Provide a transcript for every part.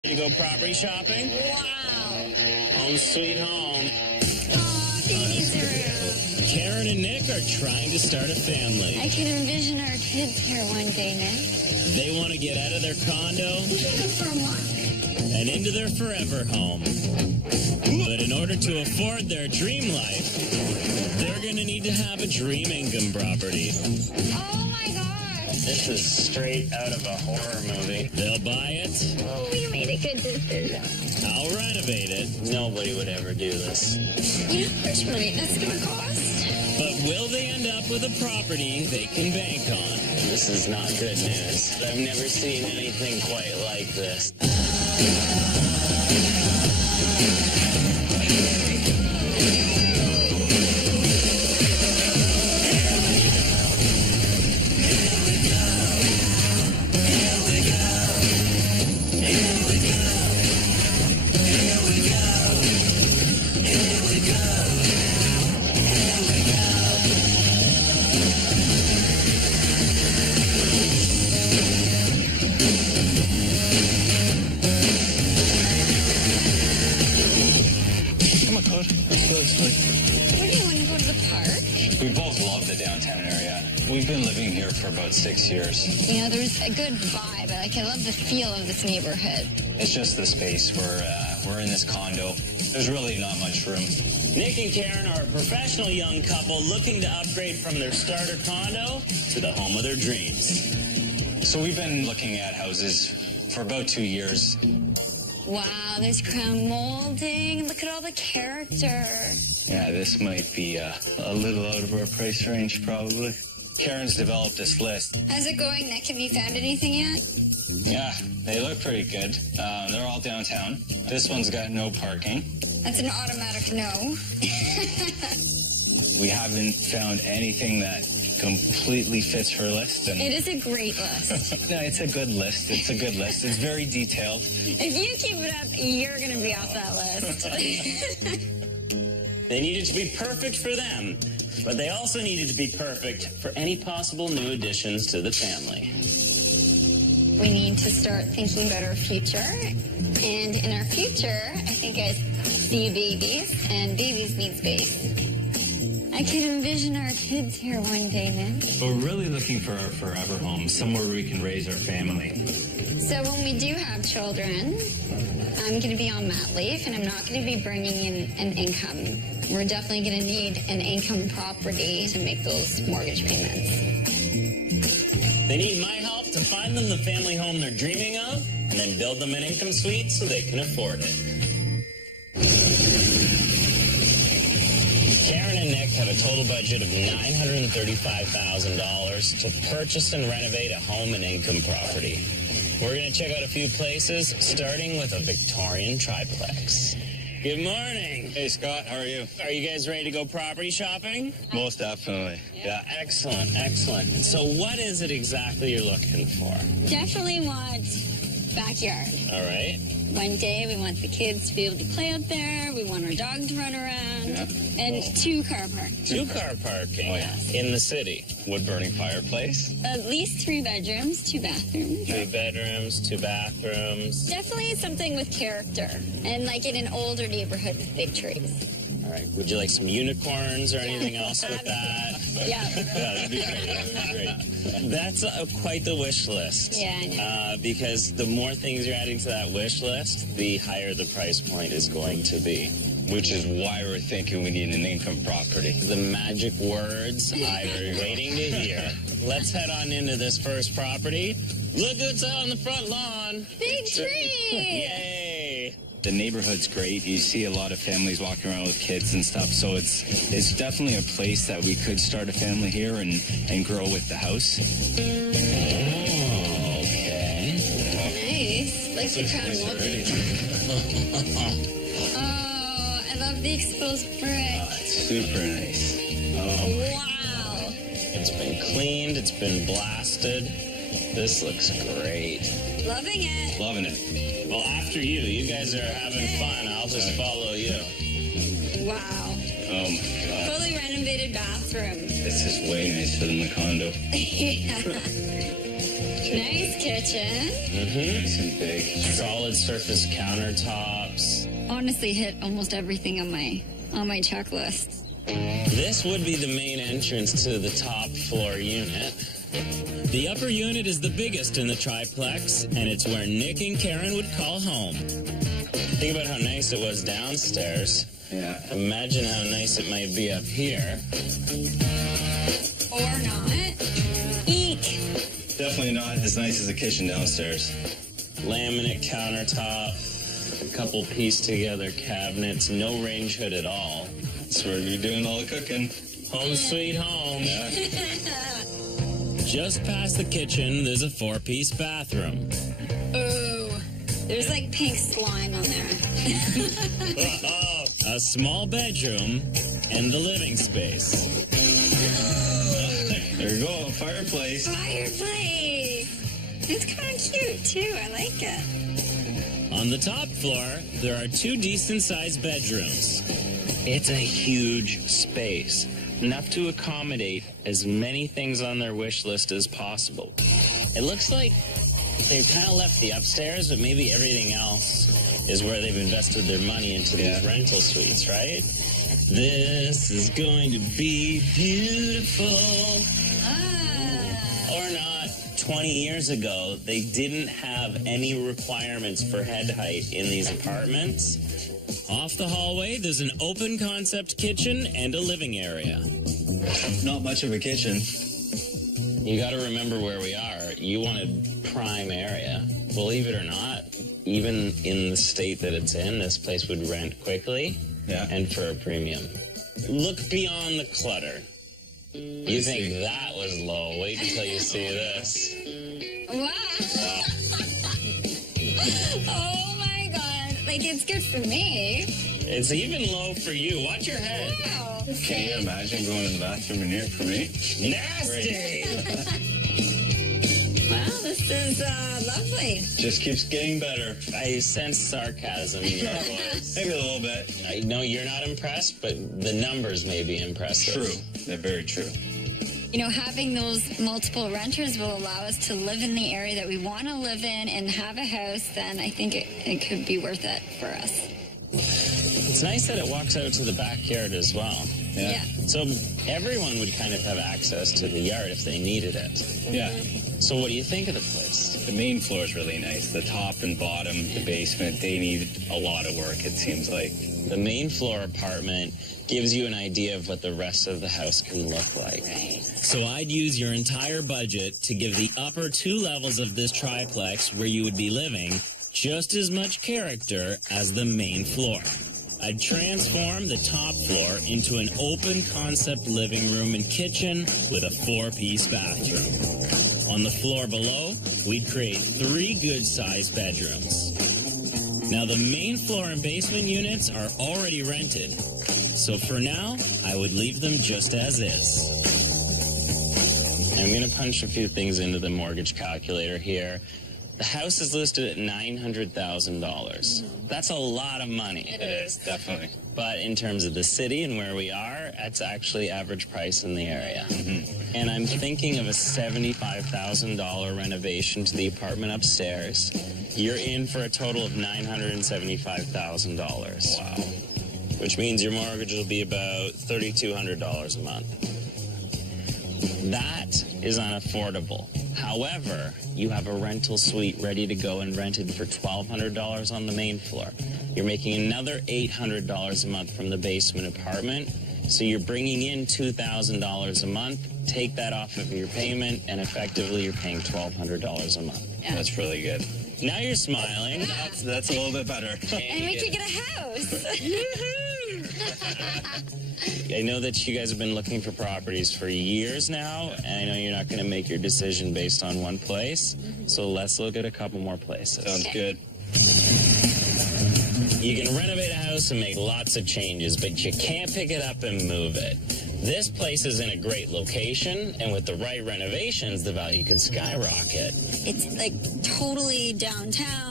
To go property shopping? Wow. Home sweet home. Aw, baby's room. Karen and Nick are trying to start a family. I can envision our kids here one day, Nick. They want to get out of their condo For what? and into their forever home. But in order to afford their dream life, they're going to need to have a dream income property. Oh my gosh. This is straight out of a horror movie. They'll buy it. Oh, we made a good decision. I'll renovate it. Nobody would ever do this. You know how much money that's going to cost? But will they end up with a property they can bank on? This is not good news. I've never seen anything quite like this. Where do you want to go to the park? We both love the downtown area. We've been living here for about 6 years. You know, there's a good vibe. I love the feel of this neighborhood. It's just the space. We're in this condo. There's really not much room. Nick and Karen are a professional young couple looking to upgrade from their starter condo to the home of their dreams. So we've been looking at houses for about 2 years. Wow, there's crown molding. Look at all the character. Yeah, this might be a little out of our price range, probably. Karen's developed this list. How's it going, Nick? Have you found anything yet? Yeah, they look pretty good. They're all downtown. This one's got no parking. That's an automatic no. We haven't found anything that completely fits her list. And It is a great list. no, it's a good list. It's a good list. It's very detailed. If you keep it up, you're going to be off that list. They needed to be perfect for them, but they also needed to be perfect for any possible new additions to the family. We need to start thinking about our future. And in our future, I think I see babies, and babies need space. I can envision our kids here one day, Nick. We're really looking for our forever home, somewhere where we can raise our family. So when we do have children, I'm going to be on mat leave, and I'm not going to be bringing in an income. We're definitely going to need an income property to make those mortgage payments. They need my help to find them the family home they're dreaming of, and then build them an income suite so they can afford it. Karen and Nick have a total budget of $935,000 to purchase and renovate a home and income property. We're going to check out a few places, starting with a Victorian triplex. Good morning. Hey, Scott, how are you? Are you guys ready to go property shopping? Most definitely. Yeah, excellent, excellent. So what is it exactly you're looking for? Definitely want backyard. All right. One day we want the kids to be able to play out there. We want our dog to run around. Yeah. And 2-car park. Two-car parking Oh, yeah. in the city. Wood-burning fireplace. At least 3 bedrooms, 2 bathrooms. 3 bedrooms, 2 bathrooms. Definitely something with character. And like in an older neighborhood with big trees. All right. Would you like some unicorns or anything else with that? Yeah. Yeah, that'd be great. That'd be great. That's quite the wish list. Yeah, I know. Because the more things you're adding to that wish list, the higher the price point is going to be. Which is why we're thinking we need an income property. The magic words I've been waiting to hear. Let's head on into this first property. Look what's out on the front lawn. Big tree! Yay! The neighborhood's great. You see a lot of families walking around with kids and stuff, so it's definitely a place that we could start a family here and grow with the house. Oh, okay. Nice. Like your crown molding. Oh, I love the exposed brick. Super nice. Oh, Wow. it's been cleaned. It's been blasted. This looks great. Loving it. Loving it. Well, after you. You guys are having fun. I'll just follow you. Wow. Oh my God. Fully renovated bathroom. This is way nicer than the condo. Yeah. Nice kitchen. Nice and big. Solid surface countertops. Honestly, hit almost everything on my checklist. This would be the main entrance to the top floor unit. The upper unit is the biggest in the triplex, and it's where Nick and Karen would call home. Think about how nice it was downstairs. Yeah. Imagine how nice it might be up here. Or not. Eek. Definitely not as nice as the kitchen downstairs. Laminate countertop, a couple pieced together cabinets, no range hood at all. That's where you're doing all the cooking. Home sweet home. Yeah. Just past the kitchen, there's a 4-piece bathroom. Ooh. There's like pink slime on there. A small bedroom and the living space. There you go, fireplace. Fireplace. It's kind of cute too. I like it. On the top floor, there are 2 decent-sized bedrooms. It's a huge space, enough to accommodate as many things on their wish list as possible. It looks like they've kind of left the upstairs, but maybe everything else is where they've invested their money into these rental suites, right? This is going to be beautiful. Or not. 20 years ago, they didn't have any requirements for head height in these apartments. Off the hallway, there's an open concept kitchen and a living area. Not much of a kitchen. You got to remember where we are. You wanted prime area. Believe it or not, even in the state that it's in, this place would rent quickly and for a premium. Look beyond the clutter. You think that was low. Wait until you see this. Wow. Oh my God. Like, it's good for me. It's even low for you. Watch your head. Wow. Can you imagine going to the bathroom in here for me? Nasty! Wow, this is lovely. Just keeps getting better. I sense sarcasm in your voice. Maybe a little bit. I know you're not impressed, but the numbers may be impressive. True. They're very true. You know, having those multiple renters will allow us to live in the area that we want to live in and have a house. Then I think it could be worth it for us. It's nice that it walks out to the backyard as well. Yeah. So everyone would kind of have access to the yard if they needed it. Yeah. So what do you think of the place? The main floor is really nice. The top and bottom, the basement, they need a lot of work, it seems like. The main floor apartment gives you an idea of what the rest of the house can look like. Right. So I'd use your entire budget to give the upper 2 levels of this triplex where you would be living just as much character as the main floor. I'd transform the top floor into an open concept living room and kitchen with a 4-piece bathroom. On the floor below, we'd create 3 good-sized bedrooms. Now, the main floor and basement units are already rented, so for now, I would leave them just as is. I'm going to punch a few things into the mortgage calculator here. The house is listed at $900,000. That's a lot of money. It is. Definitely. But in terms of the city and where we are, that's actually average price in the area. And I'm thinking of a $75,000 renovation to the apartment upstairs. You're in for a total of $975,000. Wow. Which means your mortgage will be about $3,200 a month. That is unaffordable. However, you have a rental suite ready to go and rented for $1,200 on the main floor. You're making another $800 a month from the basement apartment, so you're bringing in $2,000 a month. Take that off of your payment, and effectively you're paying $1,200 a month. Yeah. That's really good. Now you're smiling. That's a little bit better. And we could get a house. I know that you guys have been looking for properties for years now, and I know you're not going to make your decision based on one place, so let's look at a couple more places. Sounds good. You can renovate a house and make lots of changes, but you can't pick it up and move it. This place is in a great location, and with the right renovations, the value could skyrocket. It's like totally downtown.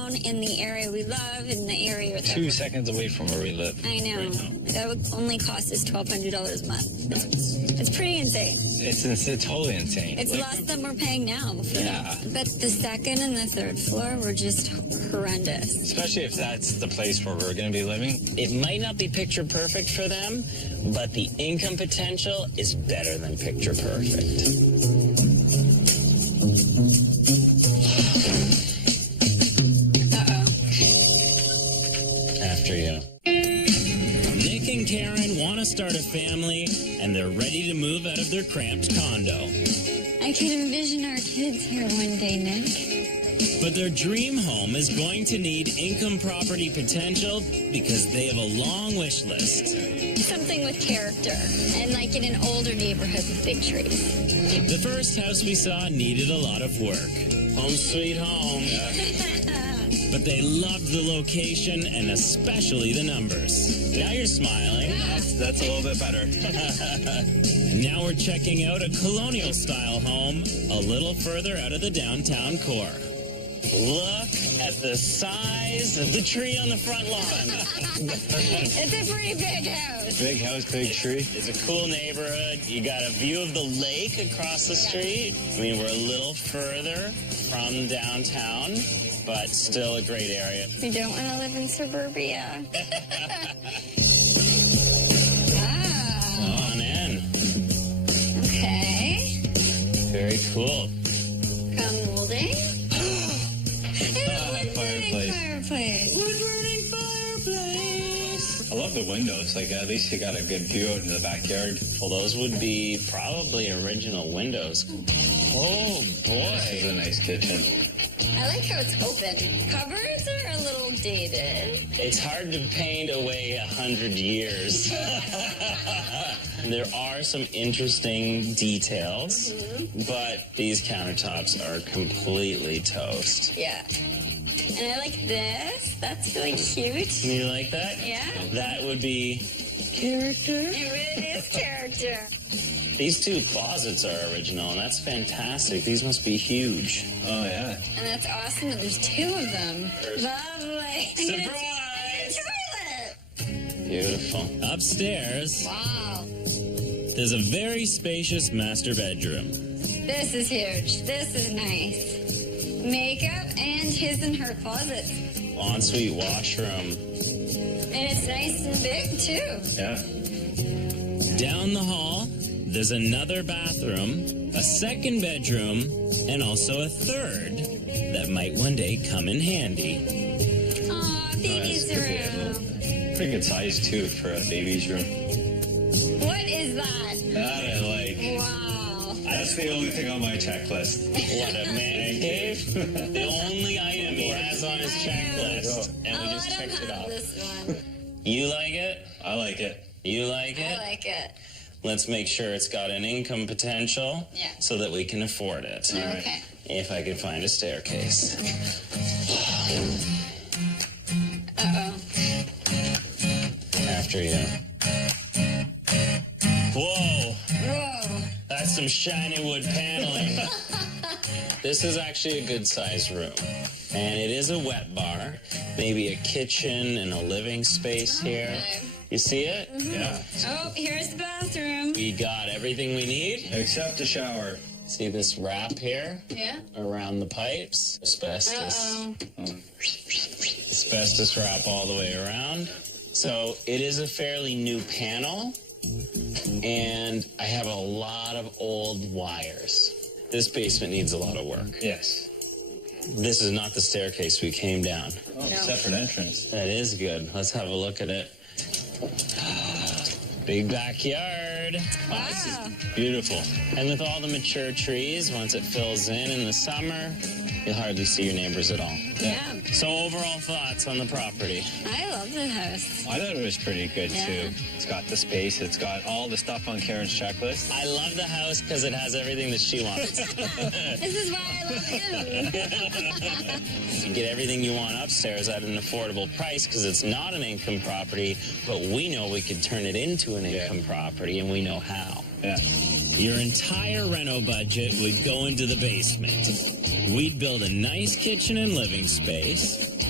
downtown in the area we love, in the area that 2 seconds away from where we live. I know. That would only cost us $1,200 a month. It's pretty insane. It's totally insane. It's less than we're paying now. Yeah. But the second and the third floor were just horrendous. Especially if that's the place where we're going to be living. It might not be picture perfect for them, but the income potential is better than picture perfect. After you. Nick and Karen want to start a family, and they're ready to move out of their cramped condo. I can envision our kids here one day, Nick. But their dream home is going to need income property potential because they have a long wish list. Something with character, and like in an older neighborhood with big trees. The first house we saw needed a lot of work. Home sweet home. But they loved the location and especially the numbers. Now you're smiling. That's a little bit better. Now we're checking out a colonial style home a little further out of the downtown core. Look at the size of the tree on the front lawn. It's a pretty big house. Big house, big tree. It's a cool neighborhood. You got a view of the lake across the street. I mean, we're a little further from downtown, but still a great area. We don't want to live in suburbia. On in. Okay. Very cool. Come molding. Fireplace. Fireplace. Wood-burning fireplace. I love the windows. Like, at least you got a good view out in the backyard. Well, those would be probably original windows. Oh, boy. This is a nice kitchen. I like how it's open. Cupboards are a little dated. It's hard to paint away 100 years. There are some interesting details, but these countertops are completely toast. Yeah. And I like this. That's really cute. You like that? Yeah. That would be character. It really is character. These two closets are original, and that's fantastic. These must be huge. Oh, yeah. And that's awesome that there's two of them. Lovely. Surprise! Toilet. Beautiful. Upstairs, Wow. there's a very spacious master bedroom. This is huge. This is nice. Makeup and his and her closets. Ensuite washroom. And it's nice and big, too. Yeah. Down the hall, there's another bathroom, a second bedroom, and also a third that might one day come in handy. Aw, baby's room. Pretty good size, too, for a baby's room. What is that? That I like. Wow. That's the only thing on my checklist. What a man cave. The only item he has on his checklist. And we Oh, just I don't checked it have off. this one. You like it? I like it. You like I it? like it. Let's make sure it's got an income potential Yeah. so that we can afford it. Okay. If I could find a staircase. Uh-oh. After you. Whoa, Whoa. that's some shiny wood paneling. This is actually a good sized room. And it is a wet bar, maybe a kitchen and a living space here. Okay. You see it? Yeah. Oh, here's the bathroom. We got everything we need. Except a shower. See this wrap here Yeah. around the pipes? Asbestos. Uh-oh. Asbestos wrap all the way around. So it is a fairly new panel, and I have a lot of old wires. This basement needs a lot of work. Yes. This is not the staircase we came down. Oh, No. separate entrance. That is good. Let's have a look at it. Big backyard. Wow. Beautiful. And with all the mature trees, once it fills in the summer, you'll hardly see your neighbors at all. Yeah. So overall thoughts on the property? I love the house. I thought it was pretty good, Yeah. too. It's got the space. It's got all the stuff on Karen's checklist. I love the house because it has everything that she wants. This is why I love him. You get everything you want upstairs at an affordable price because it's not an income property, but we know we could turn it into an income property, and we know how. Yeah. Your entire reno budget would go into the basement. We'd build a nice kitchen and living space,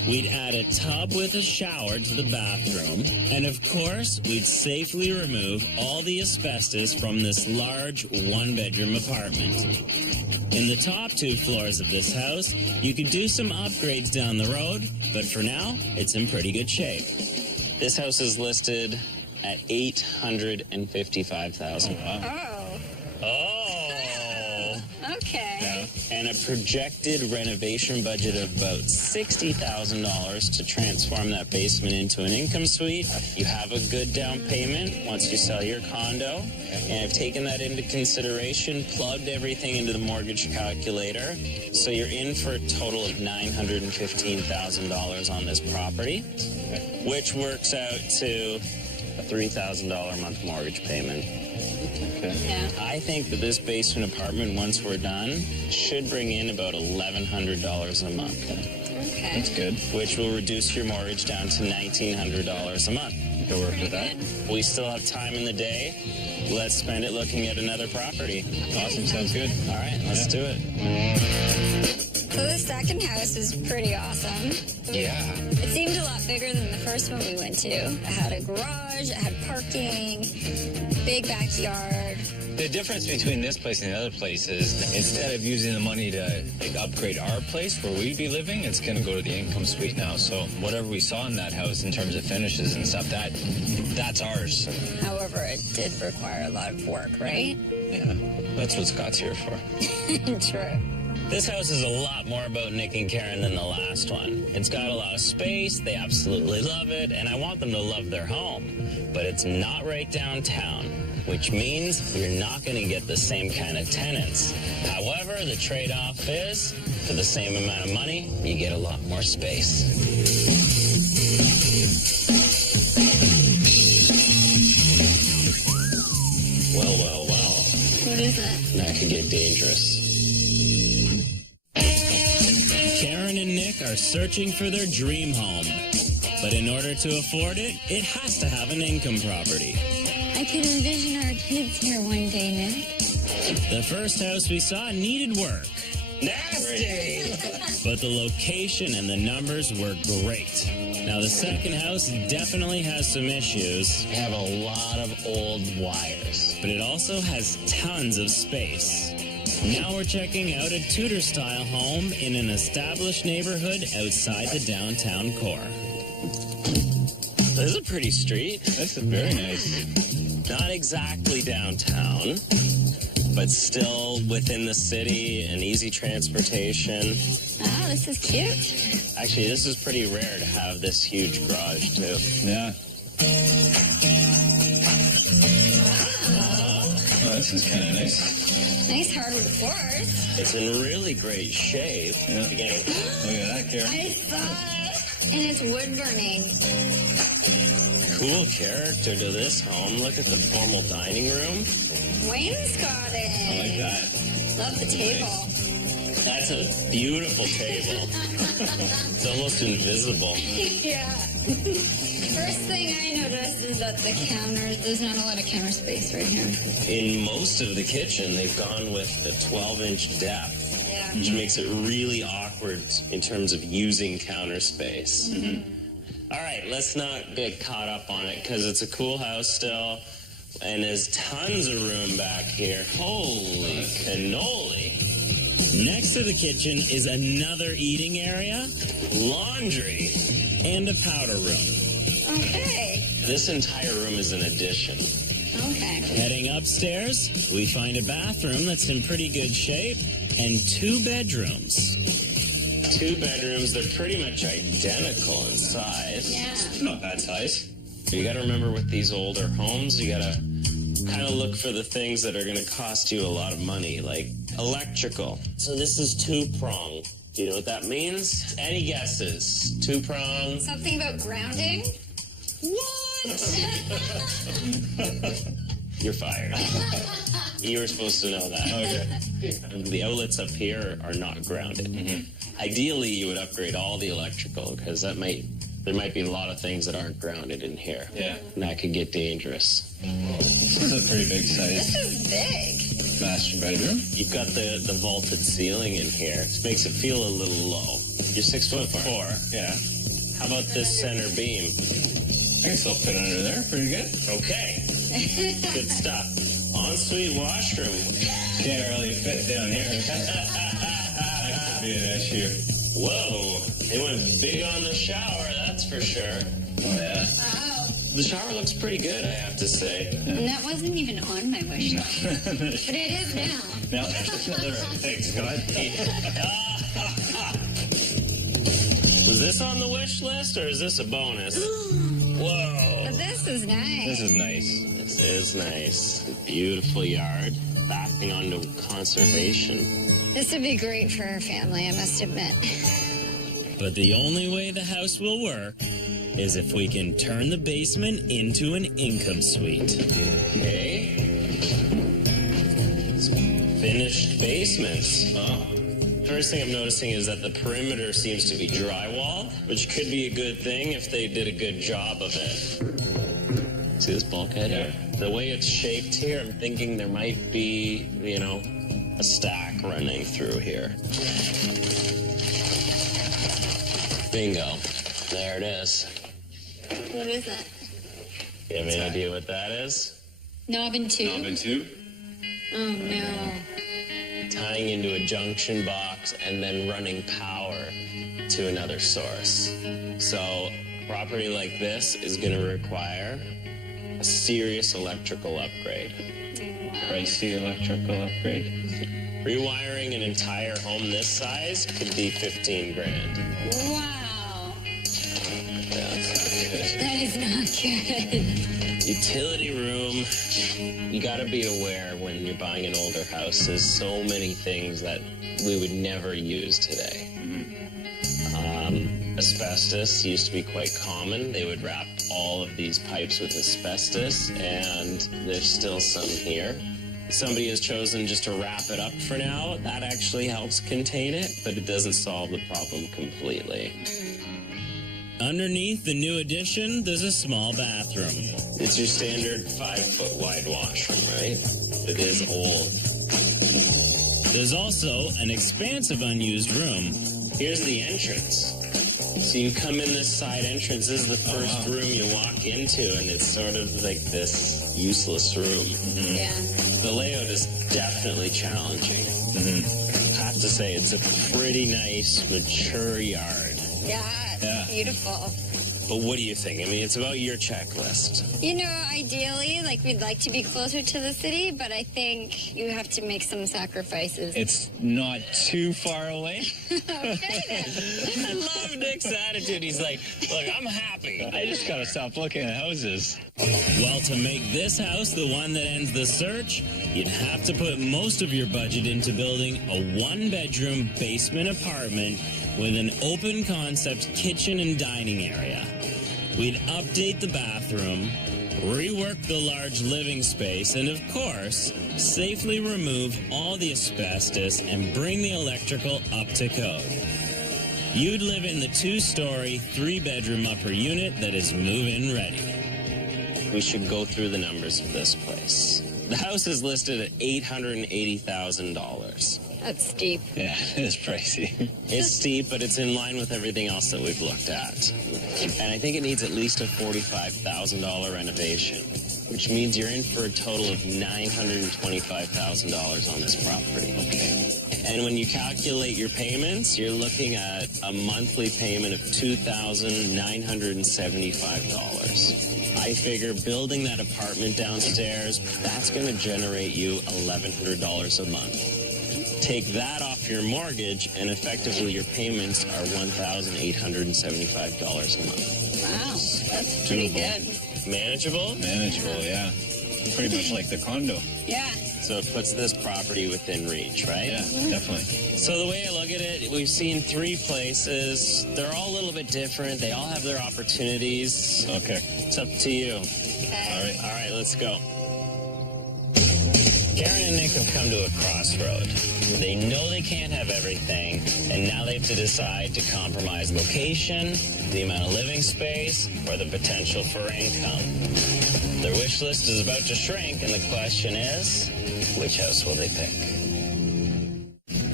We'd add a tub with a shower to the bathroom. And of course, we'd safely remove all the asbestos from this large one-bedroom apartment. In the top 2 floors of this house, you could do some upgrades down the road, but for now, it's in pretty good shape. This house is listed at $855,000. Oh. Okay. Yeah. And a projected renovation budget of about $60,000 to transform that basement into an income suite. You have a good down payment once you sell your condo. And I've taken that into consideration, plugged everything into the mortgage calculator. So you're in for a total of $915,000 on this property, which works out to a $3,000 a month mortgage payment. Okay. Yeah. I think that this basement apartment, once we're done, should bring in about $1,100 a month. Okay. That's good. Which will reduce your mortgage down to $1,900 a month. Go work with that. We still have time in the day. Let's spend it looking at another property. Awesome. Sounds good. All right, let's do it. So the second house is pretty awesome. Yeah. It seemed a lot bigger than the first one we went to. It had a garage, it had parking, big backyard. The difference between this place and the other place is instead of using the money to upgrade our place where we'd be living, it's going to go to the income suite now. So whatever we saw in that house in terms of finishes and stuff, that's ours. However, it did require a lot of work, right? Yeah, that's what Scott's here for. True. This house is a lot more about Nick and Karen than the last one. It's got a lot of space, they absolutely love it, and I want them to love their home. But it's not right downtown, which means you're not going to get the same kind of tenants. However, the trade-off is, for the same amount of money, you get a lot more space. Well, well, well. What is it? That could get dangerous. Karen and Nick are searching for their dream home. But in order to afford it, it has to have an income property. I can envision our kids here one day, Nick. The first house we saw needed work. Nasty! But the location and the numbers were great. Now, the second house definitely has some issues. We have a lot of old wires. But it also has tons of space. Now we're checking out a Tudor-style home in an established neighborhood outside the downtown core. This is a pretty street. That's very nice. Not exactly downtown, but still within the city and easy transportation. Oh, this is cute. Actually, this is pretty rare to have this huge garage, too. Yeah. Oh, this is kind of nice. Nice hardwood floors. It's in really great shape. Yeah. Again, Look at that, Karen. I saw it. And it's wood burning. cool character to this home. Look at the formal dining room. Wainscoting. I like that. Love the table. That's a beautiful table. It's almost invisible. Yeah. First thing I noticed is that the counters, there's not a lot of counter space right here. In most of the kitchen, they've gone with the 12-inch depth, Yeah. which makes it really awkward in terms of using counter space. All right, let's not get caught up on it because it's a cool house still, and there's tons of room back here. Holy cannoli. Next to the kitchen is another eating area, laundry, and a powder room. Okay. This entire room is an addition. Okay. Heading upstairs, we find a bathroom that's in pretty good shape and 2 bedrooms. 2 bedrooms, they're pretty much identical in size. Yeah. Not bad size. You got to remember with these older homes, you got to kind of look for the things that are going to cost you a lot of money, like electrical. So this is 2-prong. Do you know what that means? Any guesses? 2-prong? Something about grounding? What? You're fired. You were supposed to know that. Okay. The outlets up here are not grounded. Ideally, you would upgrade all the electrical because there might be a lot of things that aren't grounded in here. Yeah. And that could get dangerous. This is a pretty big size This is big. master bedroom. You've got the vaulted ceiling in here. It makes it feel a little low. You're 6'4". Yeah. How about this center beam? I can still fit under there. Pretty good. Okay. Good stuff. Ensuite washroom. Can't really fit down here. That could be an issue. Whoa. They went big on the shower, that's for sure. Oh, yeah. Wow. The shower looks pretty good, I have to say. And that wasn't even on my wish list. But it is now. No, that's another thing, Scott. Was this on the wish list, or is this a bonus? Whoa. But this is nice. This is nice. This is nice. Beautiful yard. Backing onto conservation. This would be great for our family, I must admit. But the only way the house will work is if we can turn the basement into an income suite. Okay. Finished basement. First thing I'm noticing is that the perimeter seems to be drywall, which could be a good thing if they did a good job of it. See this bulkhead here? The way it's shaped here, I'm thinking there might be, a stack running through here. Bingo. There it is. What is that? You have any idea what that is? Knob and tube? Knob and tube? Oh, no. Tying into a junction box and then running power to another source. So a property like this is going to require a serious electrical upgrade. Pricey electrical upgrade. Rewiring an entire home this size could be 15 grand. Wow. Yeah, that's not good. That is not good. Utility room. You gotta be aware when you're buying an older house, there's so many things that we would never use today. Asbestos used to be quite common. They would wrap all of these pipes with asbestos, and there's still some here. Somebody has chosen just to wrap it up for now. That actually helps contain it, but it doesn't solve the problem completely. Underneath the new addition, there's a small bathroom. It's your standard 5-foot wide washroom, right? It is old. There's also an expansive unused room. Here's the entrance. So you come in this side entrance. This is the first room you walk into, and it's sort of like this useless room. Yeah. The layout is definitely challenging. I have to say, it's a pretty nice, mature yard. Yeah, it's beautiful. But what do you think? I mean, it's about your checklist. Ideally, we'd like to be closer to the city, but I think you have to make some sacrifices. It's not too far away. Okay, then. I love Nick's attitude. He's like, look, I'm happy. I just gotta stop looking at houses. Well, to make this house the one that ends the search, you'd have to put most of your budget into building a one-bedroom basement apartment with an open concept kitchen and dining area. We'd update the bathroom, rework the large living space, and of course, safely remove all the asbestos and bring the electrical up to code. You'd live in the 2-story, 3-bedroom upper unit that is move-in ready. We should go through the numbers of this place. The house is listed at $880,000. That's steep. Yeah, it's pricey. It's steep, but it's in line with everything else that we've looked at. And I think it needs at least a $45,000 renovation, which means you're in for a total of $925,000 on this property. Okay. And when you calculate your payments, you're looking at a monthly payment of $2,975. I figure building that apartment downstairs, that's going to generate you $1,100 a month. Take that off your mortgage, and effectively your payments are $1,875 a month. Wow, that's pretty good. Manageable? Manageable, yeah. Pretty much like the condo. Yeah. So it puts this property within reach, right? Yeah, definitely. So the way I look at it, we've seen 3 places. They're all a little bit different. They all have their opportunities. Okay. It's up to you. Okay. All right, let's go. Karen and Nick have come to a crossroad. They know they can't have everything, and now they have to decide to compromise location, the amount of living space, or the potential for income. Their wish list is about to shrink, and the question is, which house will they pick?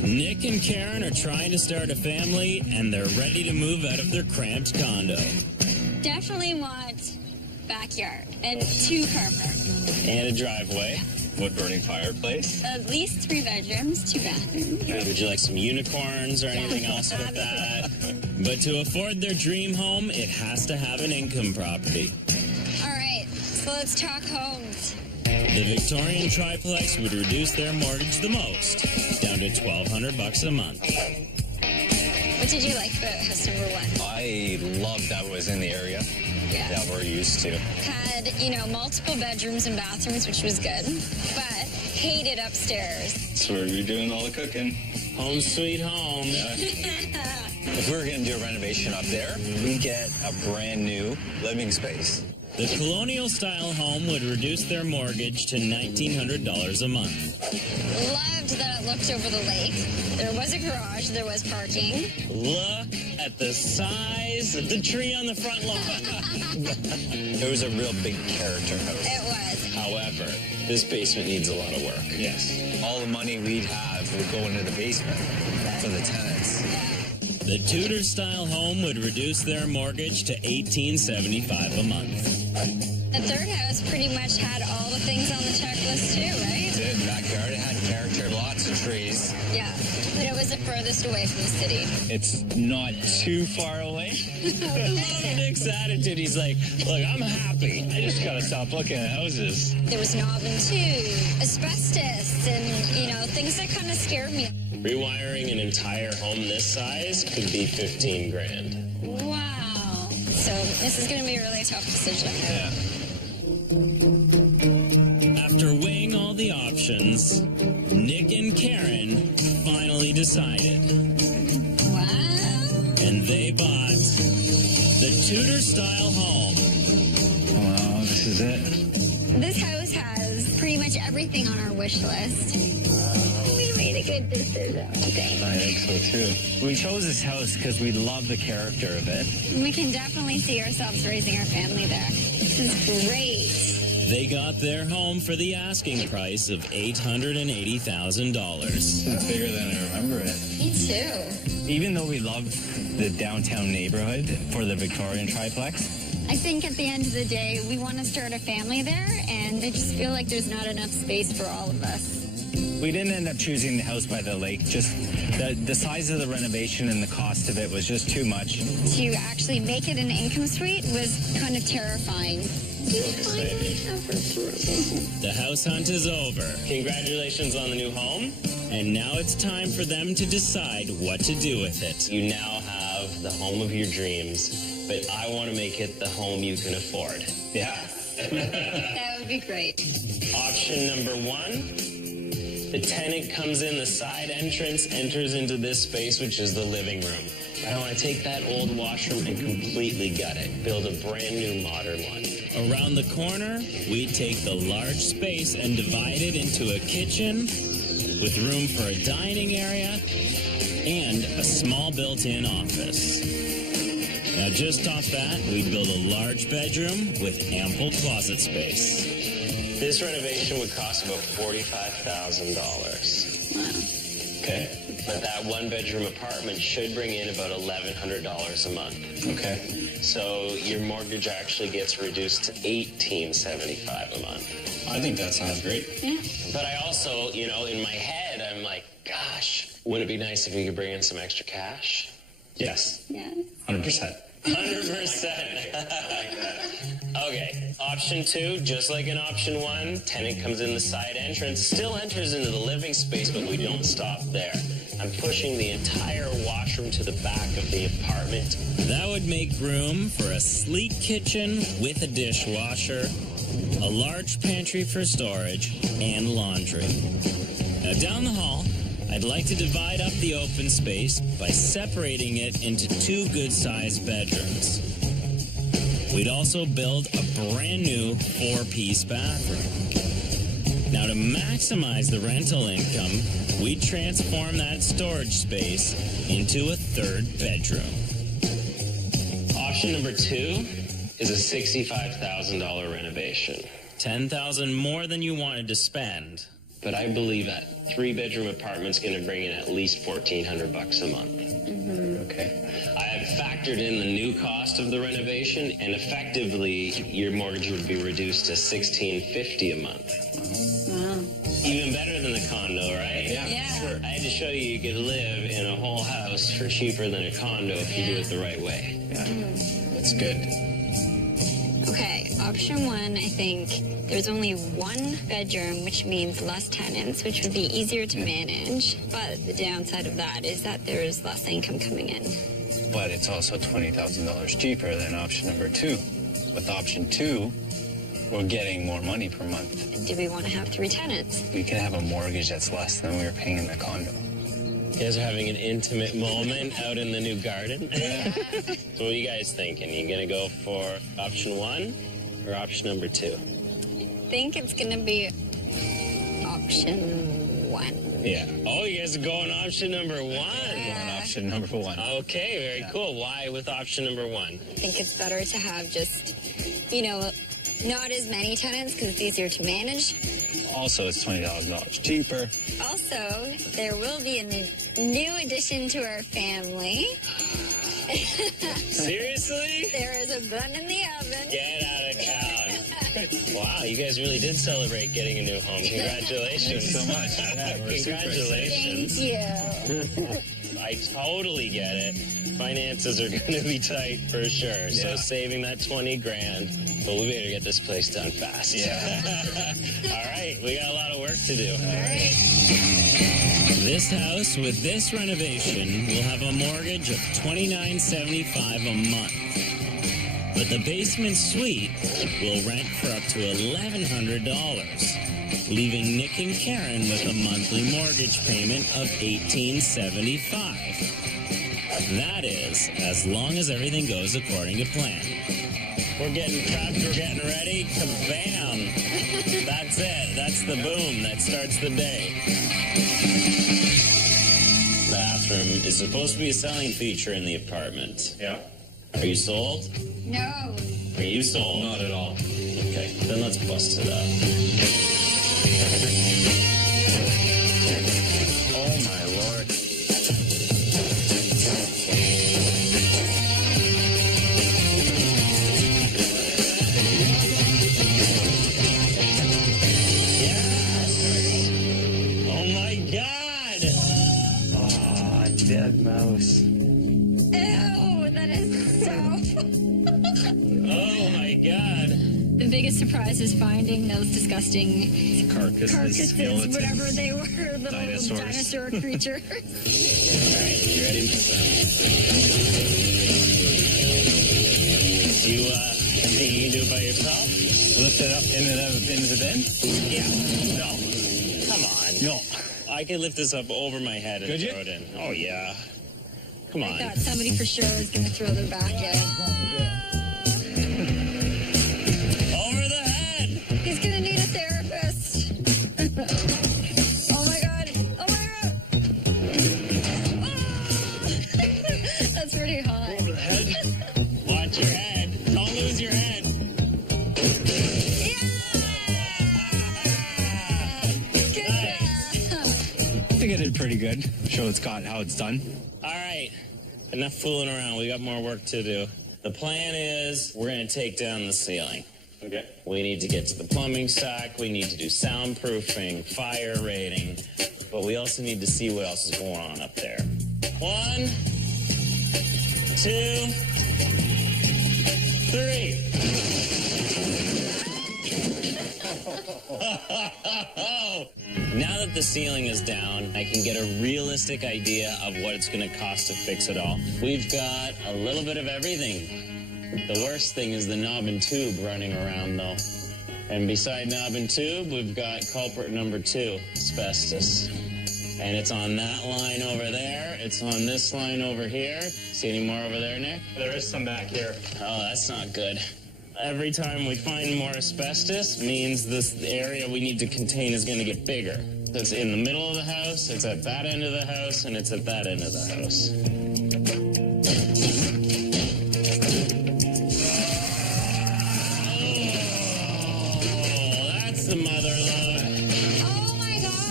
Nick and Karen are trying to start a family, and they're ready to move out of their cramped condo. Definitely want backyard and 2-car park. And a driveway. Wood-burning fireplace. At least 3 bedrooms, 2 bathrooms. Would you like some unicorns or anything else with that? But to afford their dream home, it has to have an income property. All right, so let's talk homes. The Victorian triplex would reduce their mortgage the most, down to $1,200 a month. What did you like about house number 1? I love that it was in the area that we're used to. Had, multiple bedrooms and bathrooms, which was good, but hated upstairs. That's where we're doing all the cooking. Home sweet home. Yeah. If we were going to do a renovation up there, we get a brand new living space. The colonial-style home would reduce their mortgage to $1,900 a month. Loved that it looked over the lake. There was a garage. There was parking. Look at the size of the tree on the front lawn. It was a real big character house. It was. However, this basement needs a lot of work. Yes. All the money we'd have would go into the basement for the tenants. The Tudor-style home would reduce their mortgage to $1,875 a month. The third house pretty much had all the things on the checklist too, right? It did. Backyard, it had character, lots of trees. Yeah, but it was the furthest away from the city. It's not too far away. Nick's attitude, he's like, look, I'm happy. I just gotta stop looking at houses. There was knob and tube, asbestos, and, things that kind of scared me. Rewiring an entire home this size could be 15 grand. Wow. So this is going to be a really tough decision. Yeah. After weighing all the options, Nick and Karen finally decided. Wow. And they bought the Tudor-style home. Wow, this is it. This house has pretty much everything on our wish list. We made a good decision, I think. I think so too. We chose this house because we love the character of it. We can definitely see ourselves raising our family there. This is great. They got their home for the asking price of $880,000. It's bigger than I remember it. Me too. Even though we love the downtown neighborhood for the Victorian triplex, I think at the end of the day, we want to start a family there, and I just feel like there's not enough space for all of us. we didn't end up choosing the house by the lake. Just the size of the renovation and the cost of it was just too much. To actually make it an income suite was kind of terrifying. The house hunt is over. Congratulations on the new home. And now it's time for them to decide what to do with it. You now have the home of your dreams, but I want to make it the home you can afford. Yeah. That would be great. Option number one, the tenant comes in the side entrance, enters into this space, which is the living room. I want to take that old washroom and completely gut it, build a brand new modern one. Around the corner, we take the large space and divide it into a kitchen with room for a dining area and a small built-in office. Now, just off that, we'd build a large bedroom with ample closet space. This renovation would cost about $45,000. Wow. Okay. But that one-bedroom apartment should bring in about $1,100 a month. Okay. So your mortgage actually gets reduced to $1,875 a month. I think that sounds great. Yeah. But I also, you know, in my head, I'm like, gosh, wouldn't it be nice if you could bring in some extra cash? Yes. Yeah. 100%. 100%. Okay, option two, just like in option one, tenant comes in the side entrance, still enters into the living space, but we don't stop there. I'm pushing the entire washroom to the back of the apartment. That would make room for a sleek kitchen with a dishwasher, a large pantry for storage, and laundry. Now down the hall, I'd like to divide up the open space by separating it into two good-sized bedrooms. We'd also build a brand new 4-piece bathroom. Now, to maximize the rental income, we'd transform that storage space into a third bedroom. Option number two is a $65,000 renovation. $10,000 more than you wanted to spend. but I believe a 3-bedroom apartment's going to bring in at least $1,400 a month. Okay. I have factored in the new cost of the renovation, and effectively, your mortgage would be reduced to $1,650 a month. Wow. Even better than the condo, right? Yeah. Sure. I had to show you could live in a whole house for cheaper than a condo if you do it the right way. Yeah. That's good. Okay, option 1, I think there's only 1 bedroom, which means less tenants, which would be easier to manage. But the downside of that is that there's less income coming in. But it's also $20,000 cheaper than option number 2. With option 2, we're getting more money per month. Do we want to have 3 tenants? We can have a mortgage that's less than we were paying in the condo. You guys are having an intimate moment out in the new garden. Yeah. So what are you guys thinking? You gonna go for option 1 or option number 2? I think it's going to be option 1. Yeah. Oh, you guys are going option number 1. On option number 1. Okay, very cool. Why with option number 1? I think it's better to have just, not as many tenants because it's easier to manage. Also, it's $20,000 cheaper. Also, there will be a new addition to our family. Seriously? There is a bun in the oven. Get out of town. Wow, you guys really did celebrate getting a new home. Congratulations. Thanks so much. Yeah, we're super Congratulations. Thank you. I totally get it. Finances are going to be tight for sure. So Yeah. saving that 20 grand, but we better get this place done fast. Yeah. All right, we got a lot of work to do. All right. This house with this renovation will have a mortgage of $29.75 a month. But the basement suite will rent for up to $1,100, leaving Nick and Karen with a monthly mortgage payment of $1,875. That is, as long as everything goes according to plan. We're getting prepped, we're getting ready. Kabam! That's it. That's the boom that starts the day. Bathroom is supposed to be a selling feature in the apartment. Yeah. Are you sold? No. Are you sold? Not at all. Okay, then let's bust it up. Oh my lord. Yes! Oh my god! Ah, dead mouse. Ew, that is so... Oh my god! The biggest surprise is finding those disgusting Carcasses, skeletons, whatever they were, little dinosaurs. dinosaur creatures. Alright, you ready? You think you can do it by yourself? Lift it up into the bin? Yeah. No. Come on. No. I can lift this up over my head and Could you? throw it in. Oh, yeah. Come I on. thought somebody for sure was going to throw their back in. Over the head! He's going to need a therapist. Oh my god. Oh my god. Ah! That's pretty hot. Over the head. Watch your head. Don't lose your head. Good job. I think I did pretty good. Show how it's done. All right. Enough fooling around. We got more work to do. The plan is we're going to take down the ceiling. Okay. We need to get to the plumbing stack. We need to do soundproofing, fire rating. But we also need to see what else is going on up there. 1, 2, 3. Now that the ceiling is down, I can get a realistic idea of what it's going to cost to fix it all. We've got a little bit of everything. The worst thing is the knob and tube running around, though. And beside knob and tube, we've got culprit number 2, asbestos. And it's on that line over there. It's on this line over here. See any more over there, Nick? There is some back here. Oh, that's not good. Every time we find more asbestos means this area we need to contain is going to get bigger. It's in the middle of the house, it's at that end of the house, and it's at that end of the house. Oh, that's the mother lode. Oh my god.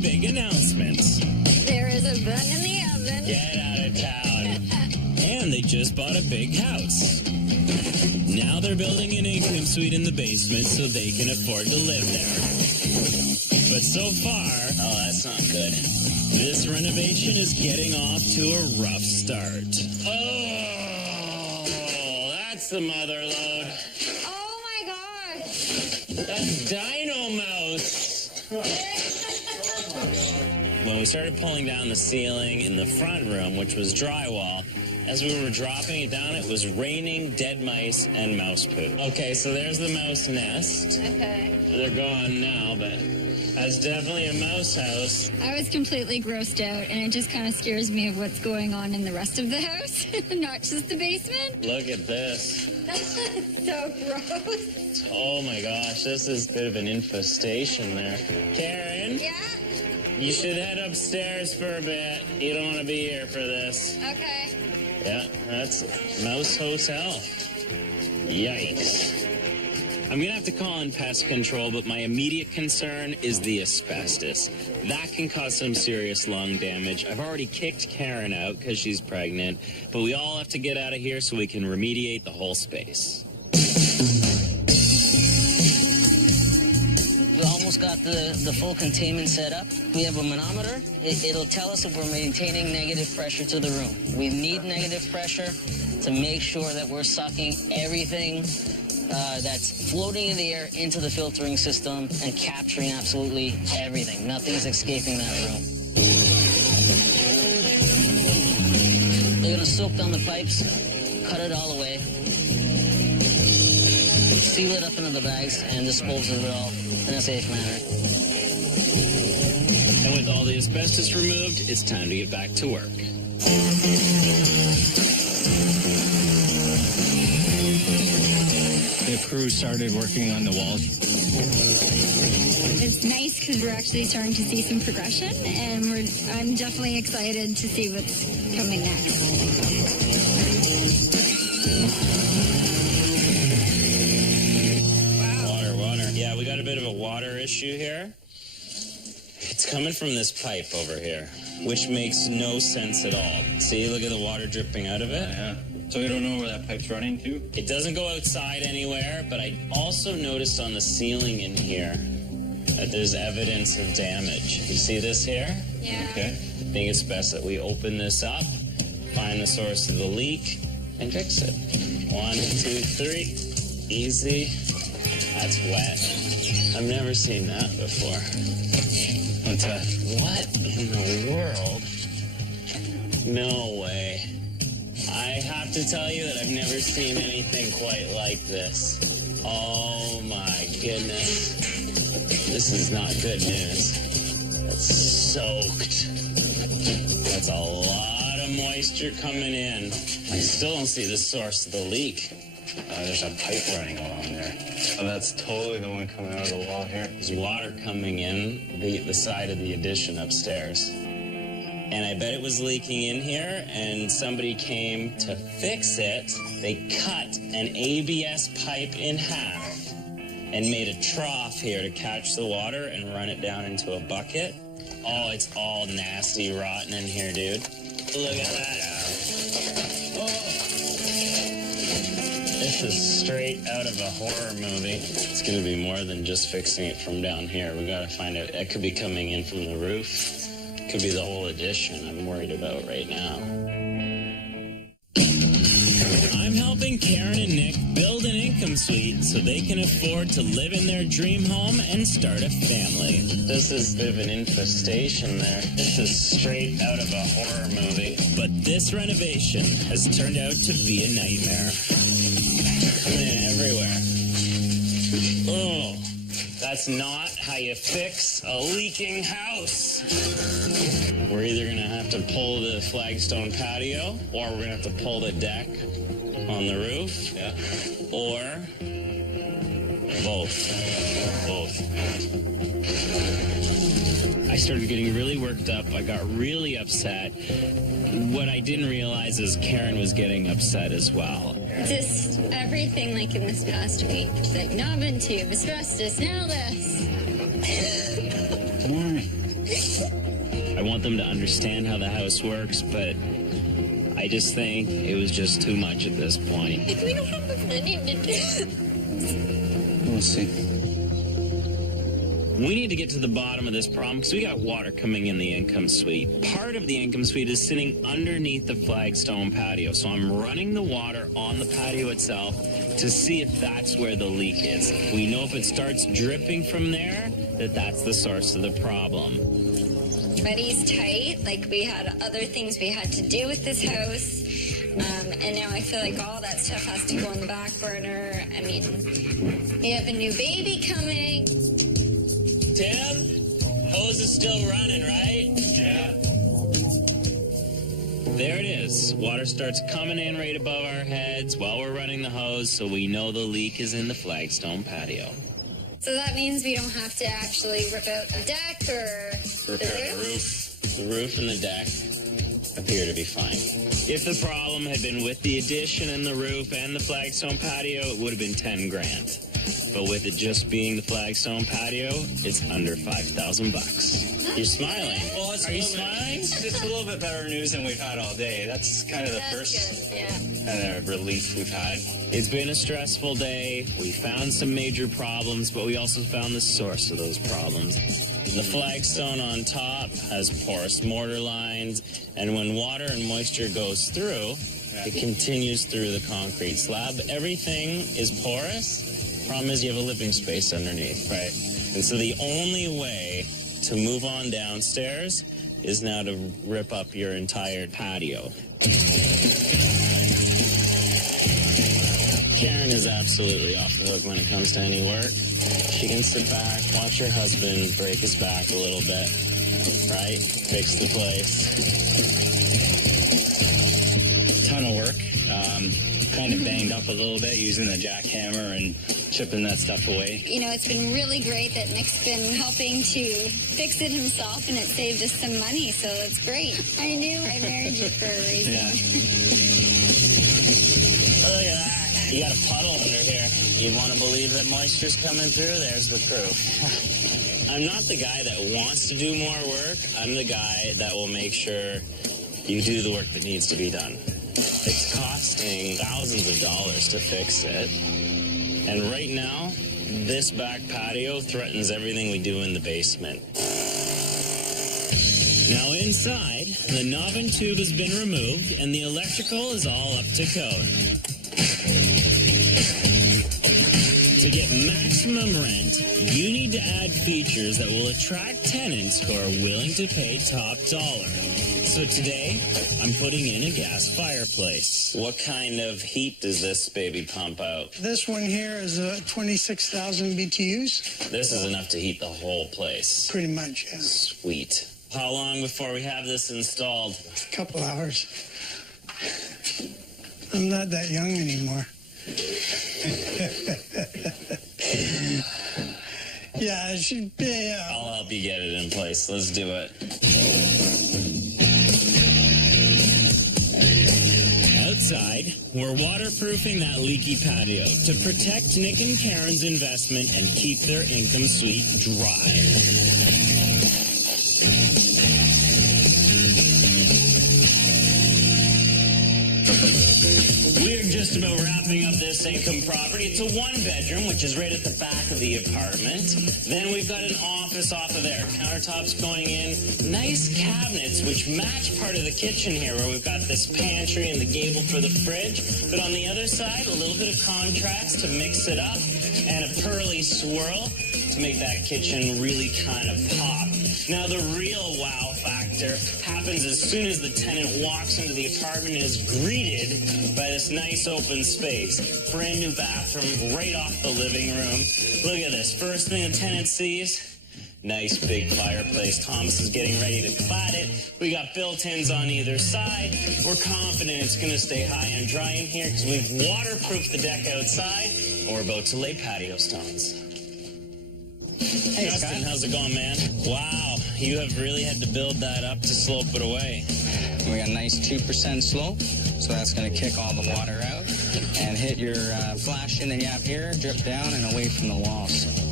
big announcement. There is a bun in the oven. Get out of town. And they just bought a big house. Now they're building an income suite in the basement so they can afford to live there. But so far, Oh, that's not good. this renovation is getting off to a rough start. Oh, that's the mother load. Oh my gosh. That's Dino Mouse. When we started pulling down the ceiling in the front room, which was drywall, as we were dropping it down, it was raining dead mice and mouse poop. Okay, so there's the mouse nest. Okay. They're gone now, but that's definitely a mouse house. I was completely grossed out, and it just kind of scares me of what's going on in the rest of the house, not just the basement. Look at this. So gross. Oh my gosh, this is a bit of an infestation there. Karen, Yeah? you should head upstairs for a bit. You don't want to be here for this. Okay. Yeah, that's Mouse Hotel. Yikes. I'm going to have to call in pest control, but my immediate concern is the asbestos. That can cause some serious lung damage. I've already kicked Karen out because she's pregnant, but we all have to get out of here so we can remediate the whole space. We almost got the full containment set up. We have a manometer. It'll tell us if we're maintaining negative pressure to the room. We need negative pressure to make sure that we're sucking everything that's floating in the air into the filtering system and capturing absolutely everything. Nothing's escaping that room. They're gonna soak down the pipes, cut it all away, seal it up into the bags, and dispose of it all in a safe manner. And with all the asbestos removed, it's time to get back to work. The crew started working on the walls. It's nice because we're actually starting to see some progression, and I'm definitely excited to see what's coming next. Water. Yeah, we got a bit of a water issue here. It's coming from this pipe over here, which makes no sense at all. See, look at the water dripping out of it. Yeah. So we don't know where that pipe's running to? It doesn't go outside anywhere, but I also noticed on the ceiling in here that there's evidence of damage. You see this here? Yeah. Okay. I think it's best that we open this up, find the source of the leak, and fix it. 1, 2, 3. Easy. That's wet. I've never seen that before. What's that? What in the world? No way. I have to tell you that I've never seen anything quite like this. Oh my goodness. This is not good news. That's soaked. That's a lot of moisture coming in. I still don't see the source of the leak. There's a pipe running along there. Oh, that's totally the one coming out of the wall here. There's water coming in the side of the addition upstairs. And I bet it was leaking in here, and somebody came to fix it. They cut an ABS pipe in half and made a trough here to catch the water and run it down into a bucket. Oh, it's all nasty, rotten in here, dude. Look at that. Oh. This is straight out of a horror movie. It's gonna be more than just fixing it from down here. We gotta find out. It could be coming in from the roof. Could be the whole addition I'm worried about right now. I'm helping Karen and Nick build an income suite so they can afford to live in their dream home and start a family. This is a bit of an infestation there. This is straight out of a horror movie. But this renovation has turned out to be a nightmare. Coming in everywhere. Oh, that's not how you fix a leaking house. We're either gonna have to pull the flagstone patio, or we're gonna have to pull the deck on the roof, or both. I started getting really worked up. I got really upset. What I didn't realize is Karen was getting upset as well. Just everything like in this past week. It's like knob and tube, asbestos, now this. Good morning. I want them to understand how the house works, but I just think it was just too much at this point. We don't have the money to do it. We'll see. We need to get to the bottom of this problem because we got water coming in the income suite. Part of the income suite is sitting underneath the flagstone patio. So I'm running the water on the patio itself to see if that's where the leak is. We know if it starts dripping from there, that's the source of the problem. Money's tight. Like, we had other things we had to do with this house. And now I feel like all that stuff has to go on the back burner. I mean, we have a new baby coming. Tim, hose is still running, right? Yeah. There it is. Water starts coming in right above our heads while we're running the hose, so we know the leak is in the flagstone patio. So that means we don't have to actually rip out the deck or Repair the roof. The roof and the deck appear to be fine. If the problem had been with the addition and the roof and the flagstone patio, it would have been 10 grand. But with it just being the flagstone patio, it's under 5,000 bucks. You're smiling. Well, Are you smiling? It's a little bit better news than we've had all day. That's kind of the first good. Yeah. kind of relief we've had. It's been a stressful day. We found some major problems, but we also found the source of those problems. The flagstone on top has porous mortar lines, and when water and moisture goes through, it continues through the concrete slab. Everything is porous. Problem is you have a living space underneath. Right. And so the only way to move on downstairs is now to rip up your entire patio. Karen is absolutely off the hook when it comes to any work. She can sit back, watch her husband break his back a little bit, right? Fix the place. Ton of work. Kind of banged up a little bit using the jackhammer and chipping that stuff away. You know, it's been really great that Nick's been helping to fix it himself, and it saved us some money, so it's great. I knew I married you for a reason. Yeah. Oh, look at that. You got a puddle under here. You want to believe that moisture's coming through? There's the proof. I'm not the guy that wants to do more work. I'm the guy that will make sure you do the work that needs to be done. It's costing thousands of dollars to fix it. And right now, this back patio threatens everything we do in the basement. Now inside, the knob and tube has been removed and the electrical is all up to code. To get maximum rent, you need to add features that will attract tenants who are willing to pay top dollar. So today, I'm putting in a gas fireplace. What kind of heat does this baby pump out? This one here is 26,000 BTUs. This is enough to heat the whole place. Pretty much, yeah. Sweet. How long before we have this installed? A couple hours. I'm not that young anymore. Yeah, it should be. I'll help you get it in place. Let's do it. Outside, we're waterproofing that leaky patio to protect Nick and Karen's investment and keep their income suite dry. We're just about wrapping up this income property. It's a one-bedroom, which is right at the back of the apartment. Then we've got an office off of there. Countertops going in. Nice cabinets, which match part of the kitchen here, where we've got this pantry and the gable for the fridge. But on the other side, a little bit of contrast to mix it up, and a pearly swirl to make that kitchen really kind of pop. Now, the real wow factor happens as soon as the tenant walks into the apartment and is greeted by this nice open space. Brand new bathroom right off the living room. Look at this. First thing the tenant sees, nice big fireplace. Thomas is getting ready to clad it. We got built-ins on either side. We're confident it's going to stay high and dry in here because we've waterproofed the deck outside, and we're about to lay patio stones. Hey, Justin, how's it going, man? Wow, you have really had to build that up to slope it away. We got a nice 2% slope, so that's going to kick all the water out and hit your flashing that you have here, drip down and away from the walls.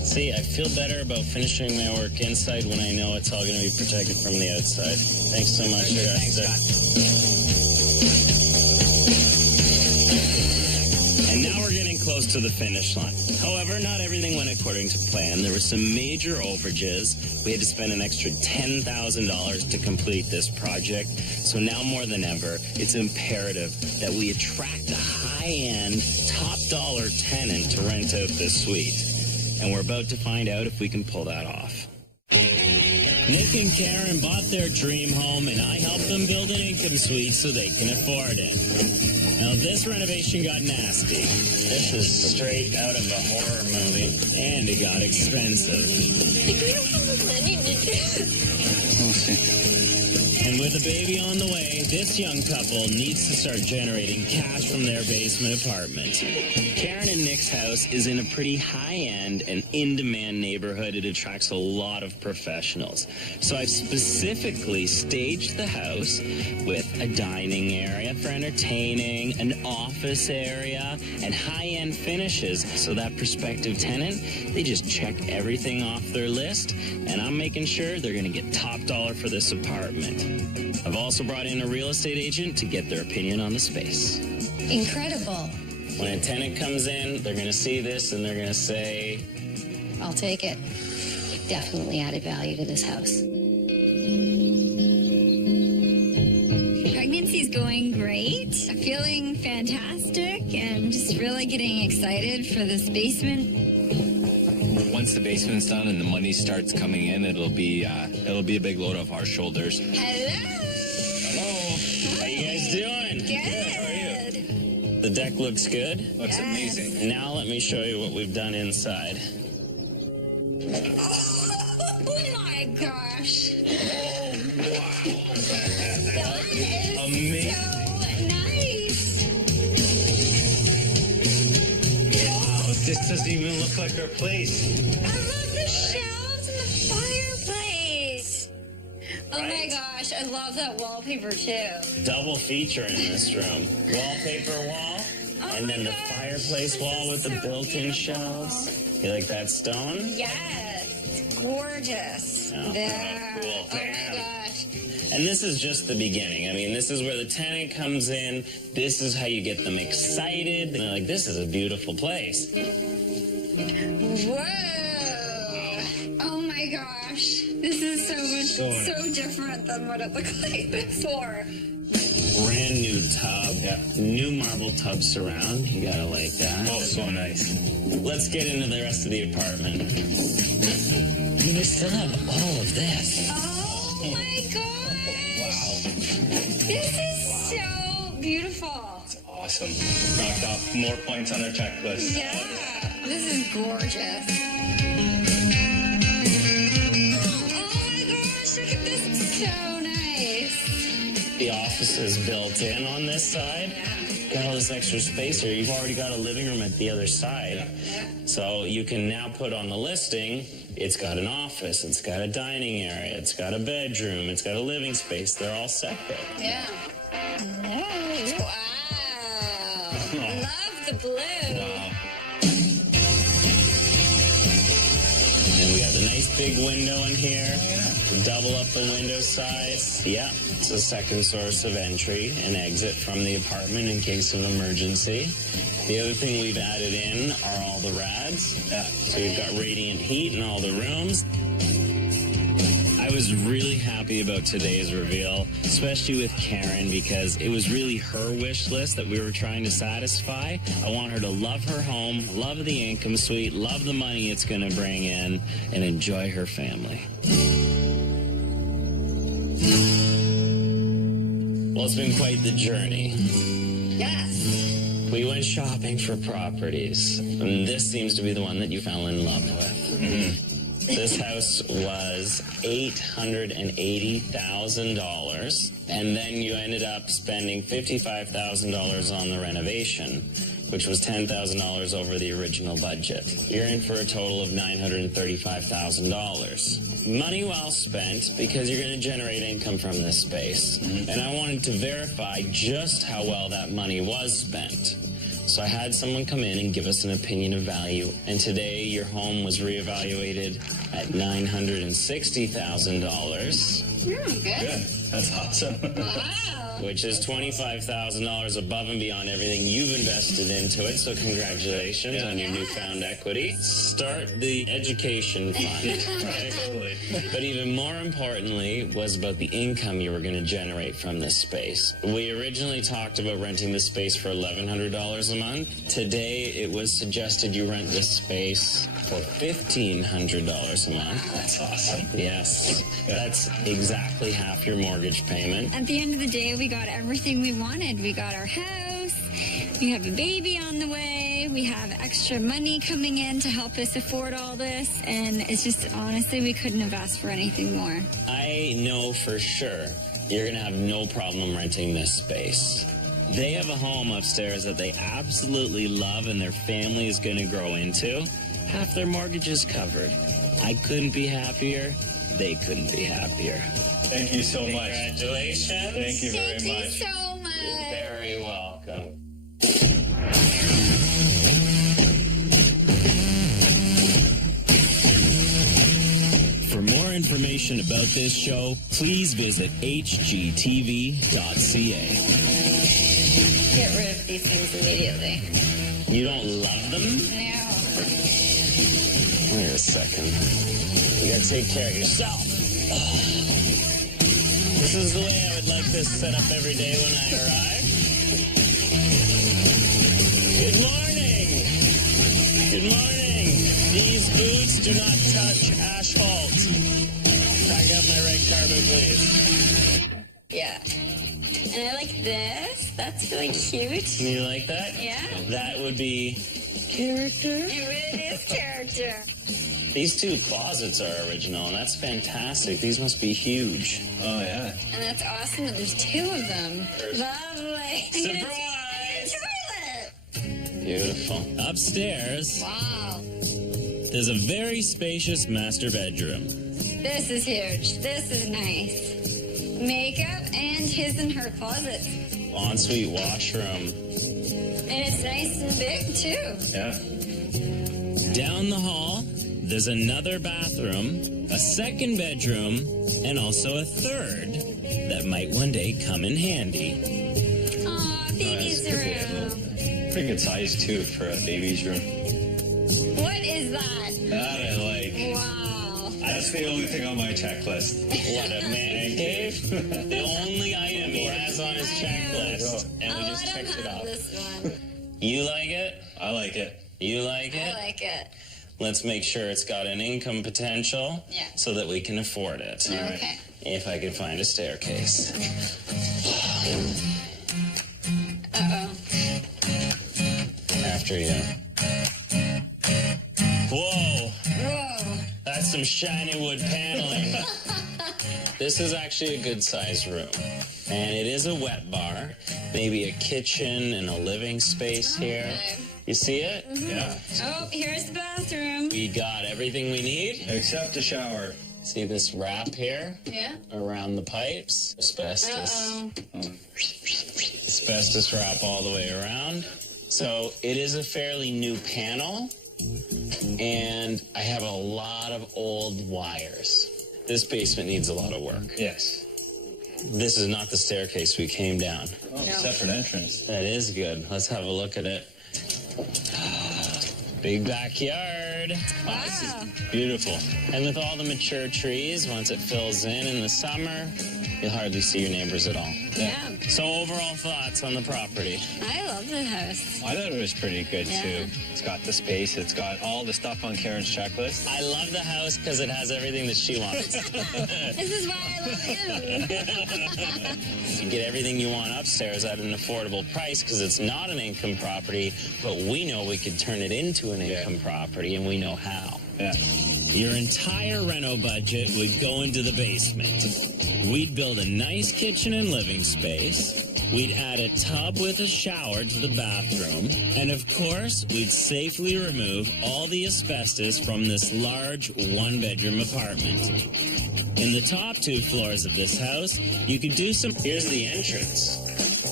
See, I feel better about finishing my work inside when I know it's all going to be protected from the outside. Thanks so much, Chester. And now we're getting close to the finish line. However, not everything went according to plan. There were some major overages. We had to spend an extra $10,000 to complete this project. So now more than ever, it's imperative that we attract a high-end, top-dollar tenant to rent out this suite. And we're about to find out if we can pull that off. Nick and Karen bought their dream home, and I helped them build an income suite so they can afford it. Now, this renovation got nasty. This is straight out of a horror movie. And it got expensive. We don't have the money to do. We'll see. And with a baby on the way, this young couple needs to start generating cash from their basement apartment. Karen and Nick's house is in a pretty high-end and in-demand neighborhood. It attracts a lot of professionals. So I've specifically staged the house with a dining area for entertaining, an office area, and high-end finishes. So that prospective tenant, they just check everything off their list, and I'm making sure they're going to get top dollar for this apartment. I've also brought in a real estate agent to get their opinion on the space. Incredible. When a tenant comes in, they're going to see this and they're going to say, I'll take it. Definitely added value to this house. Pregnancy's going great. I'm feeling fantastic and just really getting excited for this basement. Once the basement's done and the money starts coming in, it'll be a big load off our shoulders. Hello. How you guys doing? Good. How are you? The deck looks good. Looks amazing. Now let me show you what we've done inside. Oh my gosh. Oh, wow. That is Amazing. so nice. Wow, this doesn't even look like our place. I love the shelves and the fireplace. Oh my gosh, I love that wallpaper too. Double feature in this room. Wallpaper wall, and then the fireplace wall with the built-in shelves. You like that stone? Yes, it's gorgeous. Oh, There. cool. Oh my gosh. And this is just the beginning. I mean, this is where the tenant comes in. This is how you get them excited. They're like, this is a beautiful place. Whoa. Oh my gosh. This is so different than what it looked like before. Brand new tub. Yeah. New marble tub surround. You gotta like that. Oh, so nice. Let's get into the rest of the apartment. And we still have all of this. Oh my gosh. Wow. This is so beautiful. Awesome. Knocked off more points on our checklist. Yeah. This is gorgeous. Oh my gosh, look at this. So nice. The office is built in on this side. Got all this extra space here. You've already got a living room at the other side. So you can now put on the listing, it's got an office, it's got a dining area, it's got a bedroom, it's got a living space. They're all separate. Yeah. Nice. Wow. Love the blue. Wow. And we got the nice big window in here. Double up the window size. Yeah, it's a second source of entry and exit from the apartment in case of emergency. The other thing we've added in are all the rads. Yeah. So you've got radiant heat in all the rooms. I was really happy about today's reveal, especially with Karen, because it was really her wish list that we were trying to satisfy. I want her to love her home, love the income suite, love the money it's going to bring in, and enjoy her family. Well, it's been quite the journey. Yes. We went shopping for properties, and this seems to be the one that you fell in love with. Mm-hmm. This house was $880,000, and then you ended up spending $55,000 on the renovation, which was $10,000 over the original budget. You're in for a total of $935,000. Money well spent, because you're going to generate income from this space. Mm-hmm. And I wanted to verify just how well that money was spent. So So I had someone come in and give us an opinion of value. And today your home was reevaluated at $960,000. Good. Good. That's awesome. Wow. Which is $25,000 above and beyond everything you've invested into it. So congratulations on your newfound equity. Start the education fund. Totally. But even more importantly was about the income you were going to generate from this space. We originally talked about renting this space for $1,100 a month. Today it was suggested you rent this space for $1,500 a month. That's awesome. Yes, that's exactly half your mortgage payment. At the end of the day, we got everything we wanted. We got our house. We have a baby on the way. We have extra money coming in to help us afford all this. And it's just, honestly, we couldn't have asked for anything more. I know for sure you're going to have no problem renting this space. They have a home upstairs that they absolutely love and their family is going to grow into. Half their mortgage is covered. I couldn't be happier. They couldn't be happier. Thank you so much. Congratulations. Thank you very Thank much. you so much. You're very welcome. For more information about this show, please visit hgtv.ca. Get rid of these things immediately. You don't love them? No. Wait a second. You gotta take care of yourself. This is the way I would like this set up every day when I arrive. Good morning. Good morning. These boots do not touch asphalt. Back up my red carpet, please. Yeah. And I like this. That's really cute. You like that? Yeah. That would be character. It really is character. These two closets are original, and that's fantastic. These must be huge. Oh, yeah. And that's awesome that there's two of them. Lovely. Surprise! Toilet. Beautiful. Upstairs, Wow. there's a very spacious master bedroom. This is huge. This is nice. Makeup and his and her closets. Ensuite washroom. And it's nice and big, too. Yeah. Down the hall, there's another bathroom, a second bedroom, and also a third that might one day come in handy. Aw, baby's room. Pretty good size, too, for a baby's room. What is that? That I like. Wow. That's the only thing on my checklist. What a man cave. The only item he has on his checklist. And we just I don't checked it have off. this one. You like it? I like it. You like it? I like it. Let's make sure it's got an income potential Yeah. so that we can afford it. Okay. If I could find a staircase. Uh-oh. After you. Whoa, Whoa. that's some shiny wood paneling. This is actually a good sized room. And it is a wet bar, maybe a kitchen and a living space here. Okay. You see it? Yeah. Oh, here's the bathroom. We got everything we need. Except a shower. See this wrap here Yeah. around the pipes? Asbestos. Uh-oh. Asbestos wrap all the way around. So it is a fairly new panel, and I have a lot of old wires. This basement needs a lot of work. Yes. This is not the staircase we came down. Oh, No. separate entrance. That is good. Let's have a look at it. Big backyard. Wow. This is beautiful. And with all the mature trees, once it fills in the summer, you'll hardly see your neighbors at all. Yeah. So overall thoughts on the property? I love the house. I thought it was pretty good, Yeah. too. It's got the space. It's got all the stuff on Karen's checklist. I love the house because it has everything that she wants. This is why I love you. You get everything you want upstairs at an affordable price because it's not an income property, but we know we could turn it into an income property, and we know how. Yeah. Your entire reno budget would go into the basement. We'd build a nice kitchen and living space. We'd add a tub with a shower to the bathroom. And of course, we'd safely remove all the asbestos from this large one-bedroom apartment. In the top two floors of this house, you could do some... Here's the entrance.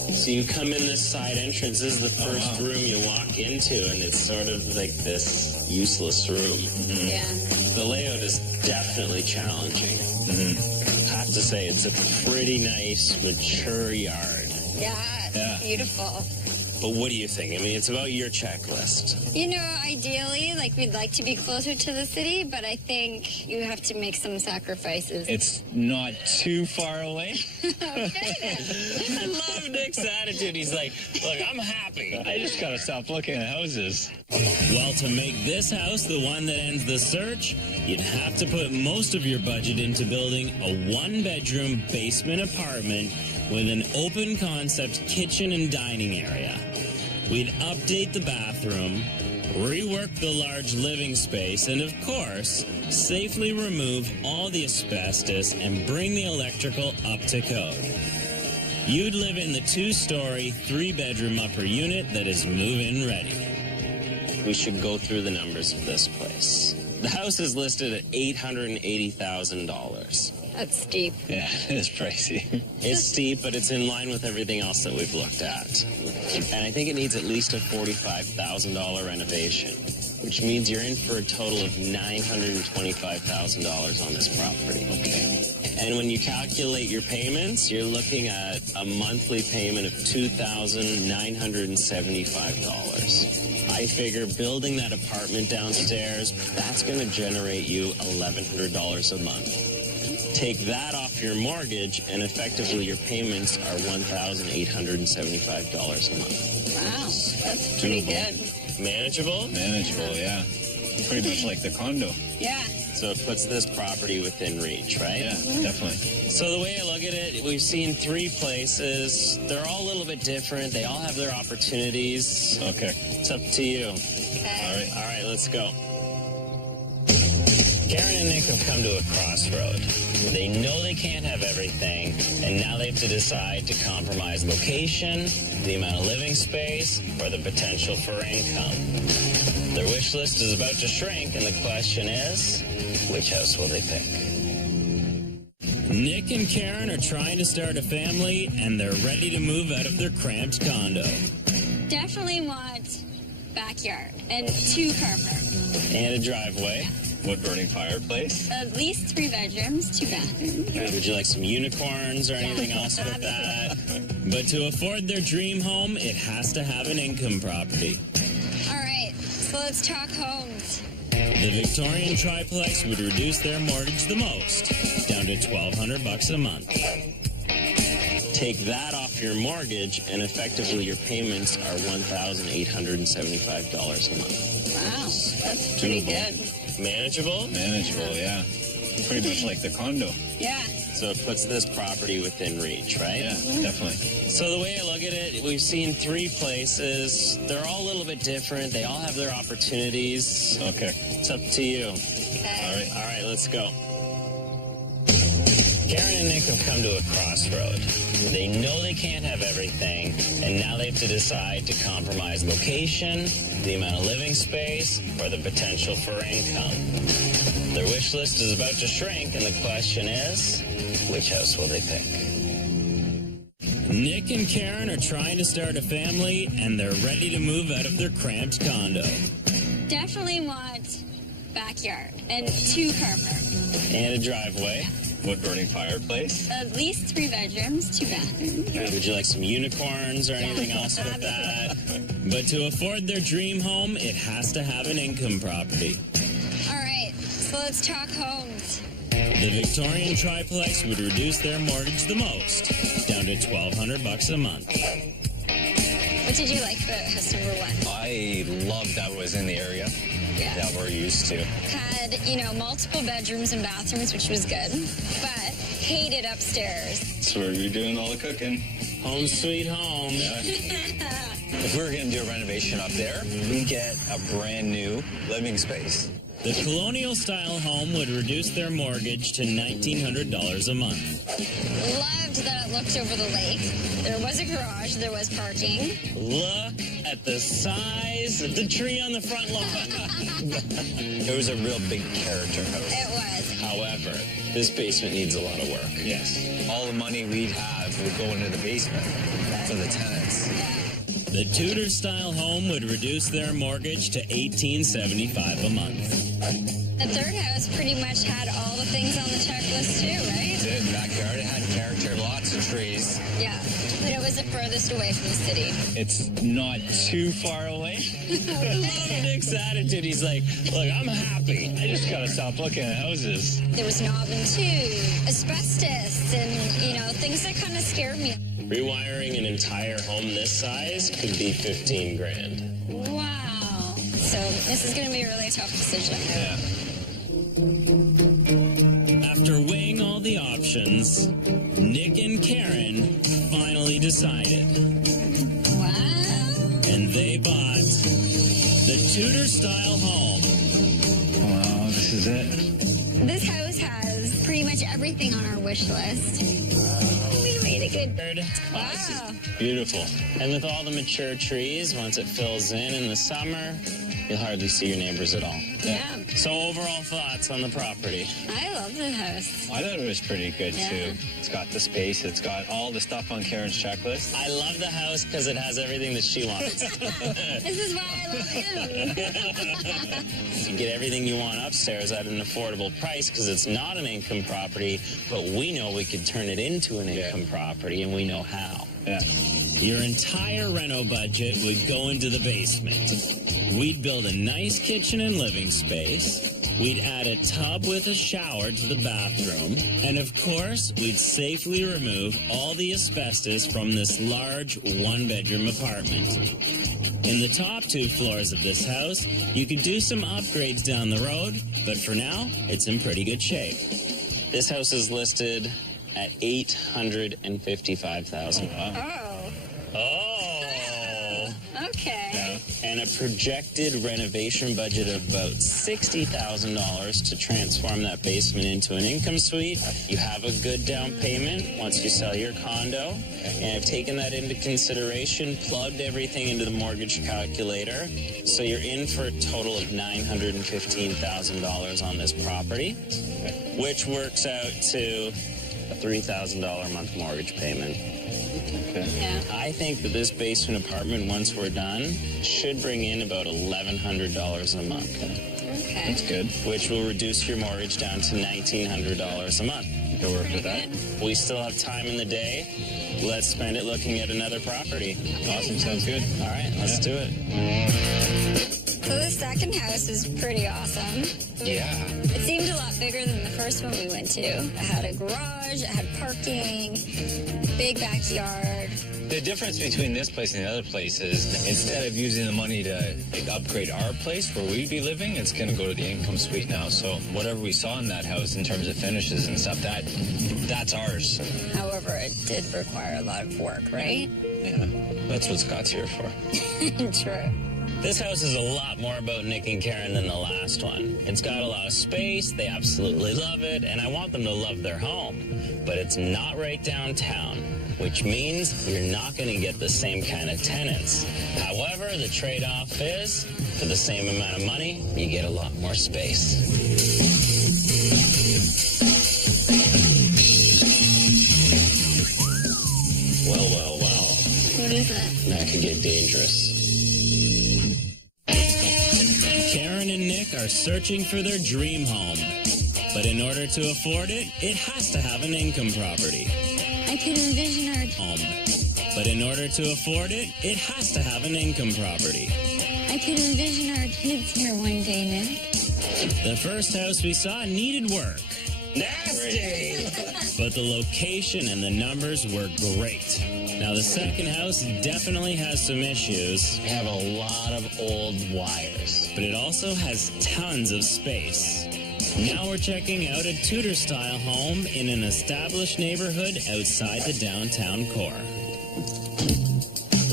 So you come in this side entrance. This is the first room you walk into, and it's sort of like this useless room. Yeah. The layout is definitely challenging. I have to say, it's a pretty nice, mature yard. Yeah, it's beautiful. But what do you think? I mean, it's about your checklist. You know, ideally, like, we'd like to be closer to the city, but I think you have to make some sacrifices. It's not too far away. I love Nick's attitude. He's like, look, I'm happy. I just gotta stop looking at houses. Well, to make this house the one that ends the search, you'd have to put most of your budget into building a one-bedroom basement apartment with an open concept kitchen and dining area. We'd update the bathroom, rework the large living space, and of course, safely remove all the asbestos and bring the electrical up to code. You'd live in the 2-story, 3-bedroom upper unit that is move-in ready. We should go through the numbers of this place. The house is listed at $880,000. That's steep. Yeah, it's pricey. It's steep, but it's in line with everything else that we've looked at. And I think it needs at least a $45,000 renovation, which means you're in for a total of $925,000 on this property. Okay. And when you calculate your payments, you're looking at a monthly payment of $2,975. I figure building that apartment downstairs, that's going to generate you $1,100 a month. Take that off your mortgage, and effectively your payments are $1,875 a month. Wow, that's pretty good. Manageable? Manageable, yeah. Pretty much like the condo. Yeah. So it puts this property within reach, right? Yeah, definitely. So the way I look at it, we've seen 3 places. They're all a little bit different. They all have their opportunities. Okay. It's up to you. Okay. All right, let's go. Karen and Nick have come to a crossroad. They know they can't have everything, and now they have to decide to compromise location, the amount of living space, or the potential for income. Their wish list is about to shrink, and the question is, which house will they pick? Nick and Karen are trying to start a family, and they're ready to move out of their cramped condo. Definitely want backyard and 2-car park. And a driveway. Wood-burning fireplace. At least 3 bedrooms, 2 bathrooms. Would you like some unicorns or anything else with that? But to afford their dream home, it has to have an income property. All right, so let's talk homes. The Victorian triplex would reduce their mortgage the most, down to $1,200 a month. Take that off your mortgage, and effectively your payments are $1,875 a month. Wow, that's pretty good. Manageable? Manageable, yeah. Pretty much like the condo. Yeah. So it puts this property within reach, right? Yeah, definitely. So the way I look at it, we've seen 3 places. They're all a little bit different. They all have their opportunities. Okay. It's up to you. Okay. All right, let's go. Karen and Nick have come to a crossroad. They know they can't have everything, and now they have to decide to compromise location, the amount of living space, or the potential for income. Their wish list is about to shrink, and the question is, which house will they pick? Nick and Karen are trying to start a family, and they're ready to move out of their cramped condo. Definitely want backyard and 2-car park. And a driveway. Wood-burning fireplace. At least 3 bedrooms, 2 bathrooms. Would you like some unicorns or anything else with that? But to afford their dream home, it has to have an income property. All right, so let's talk homes. The Victorian triplex would reduce their mortgage the most, down to $1,200 a month. What did you like about house number 1? I love that was in the area that we're used to. Had, multiple bedrooms and bathrooms, which was good, but hated upstairs. That's where you're doing all the cooking. Home sweet home. Yeah. If we were going to do a renovation up there, we'd get a brand new living space. The colonial-style home would reduce their mortgage to $1,900 a month. Loved that it looked over the lake. There was a garage, there was parking. Look at the size of the tree on the front lawn. It was a real big character house. It was. However, this basement needs a lot of work. Yes. All the money we'd have would go into the basement for the tenants. The Tudor-style home would reduce their mortgage to $1,875 a month. The third house pretty much had all the things on the checklist too, right? The backyard, it had character, lots of trees. Yeah, but it was the furthest away from the city. It's not too far away. Nick's attitude, he's like, look, I'm happy. I just gotta stop looking at houses. There was knob and tube, asbestos, and, things that kind of scared me. Rewiring an entire home this size could be 15 grand. Wow. So this is going to be a really tough decision. Yeah. After weighing all the options, Nick and Karen finally decided. Wow. And they bought the Tudor-style home. Wow, this is it. This house has pretty much everything on our wish list. We made a good... Wow. Beautiful. And with all the mature trees, once it fills in the summer, you'll hardly see your neighbors at all. Yeah. So overall thoughts on the property? I love the house. I thought it was pretty good, Yeah. too. It's got the space. It's got all the stuff on Karen's checklist. I love the house because it has everything that she wants. This is why I love you. You get everything you want upstairs at an affordable price because it's not an income property, but we know we could turn it into an income property, and we know how. Yeah. Your entire reno budget would go into the basement. We'd build a nice kitchen and living space. We'd add a tub with a shower to the bathroom. And of course, we'd safely remove all the asbestos from this large one-bedroom apartment. In the top 2 floors of this house, you could do some upgrades down the road, but for now, it's in pretty good shape. This house is listed at $855,000. Oh. Oh! Okay. And a projected renovation budget of about $60,000 to transform that basement into an income suite. You have a good down payment once you sell your condo. And I've taken that into consideration, plugged everything into the mortgage calculator. So you're in for a total of $915,000 on this property, which works out to a $3,000 a month mortgage payment. Yeah. I think that this basement apartment, once we're done, should bring in about $1,100 a month. Okay. That's good. Which will reduce your mortgage down to $1,900 a month. Go work with that. We still have time in the day. Let's spend it looking at another property. Awesome. Sounds good. All right, let's do it. So the second house is pretty awesome. Yeah. It seemed a lot bigger than the first one we went to. It had a garage, it had parking, big backyard. The difference between this place and the other place is instead of using the money to upgrade our place where we'd be living, it's going to go to the income suite now. So whatever we saw in that house in terms of finishes and stuff, that's ours. However, it did require a lot of work, right? Yeah. That's what Scott's here for. True. This house is a lot more about Nick and Karen than the last one. It's got a lot of space, they absolutely love it, and I want them to love their home. But it's not right downtown, which means you're not going to get the same kind of tenants. However, the trade-off is, for the same amount of money, you get a lot more space. Well. What is it? That could get dangerous. Karen and Nick are searching for their dream home. But in order to afford it, it has to have an income property. I can envision our Home. But in order to afford it, it has to have an income property. I can envision our kids here one day, Nick. The first house we saw needed work. Nasty! But the location and the numbers were great. Now, the second house definitely has some issues, We have a lot of old wires. but it also has tons of space. Now we're checking out a Tudor-style home in an established neighborhood outside the downtown core. The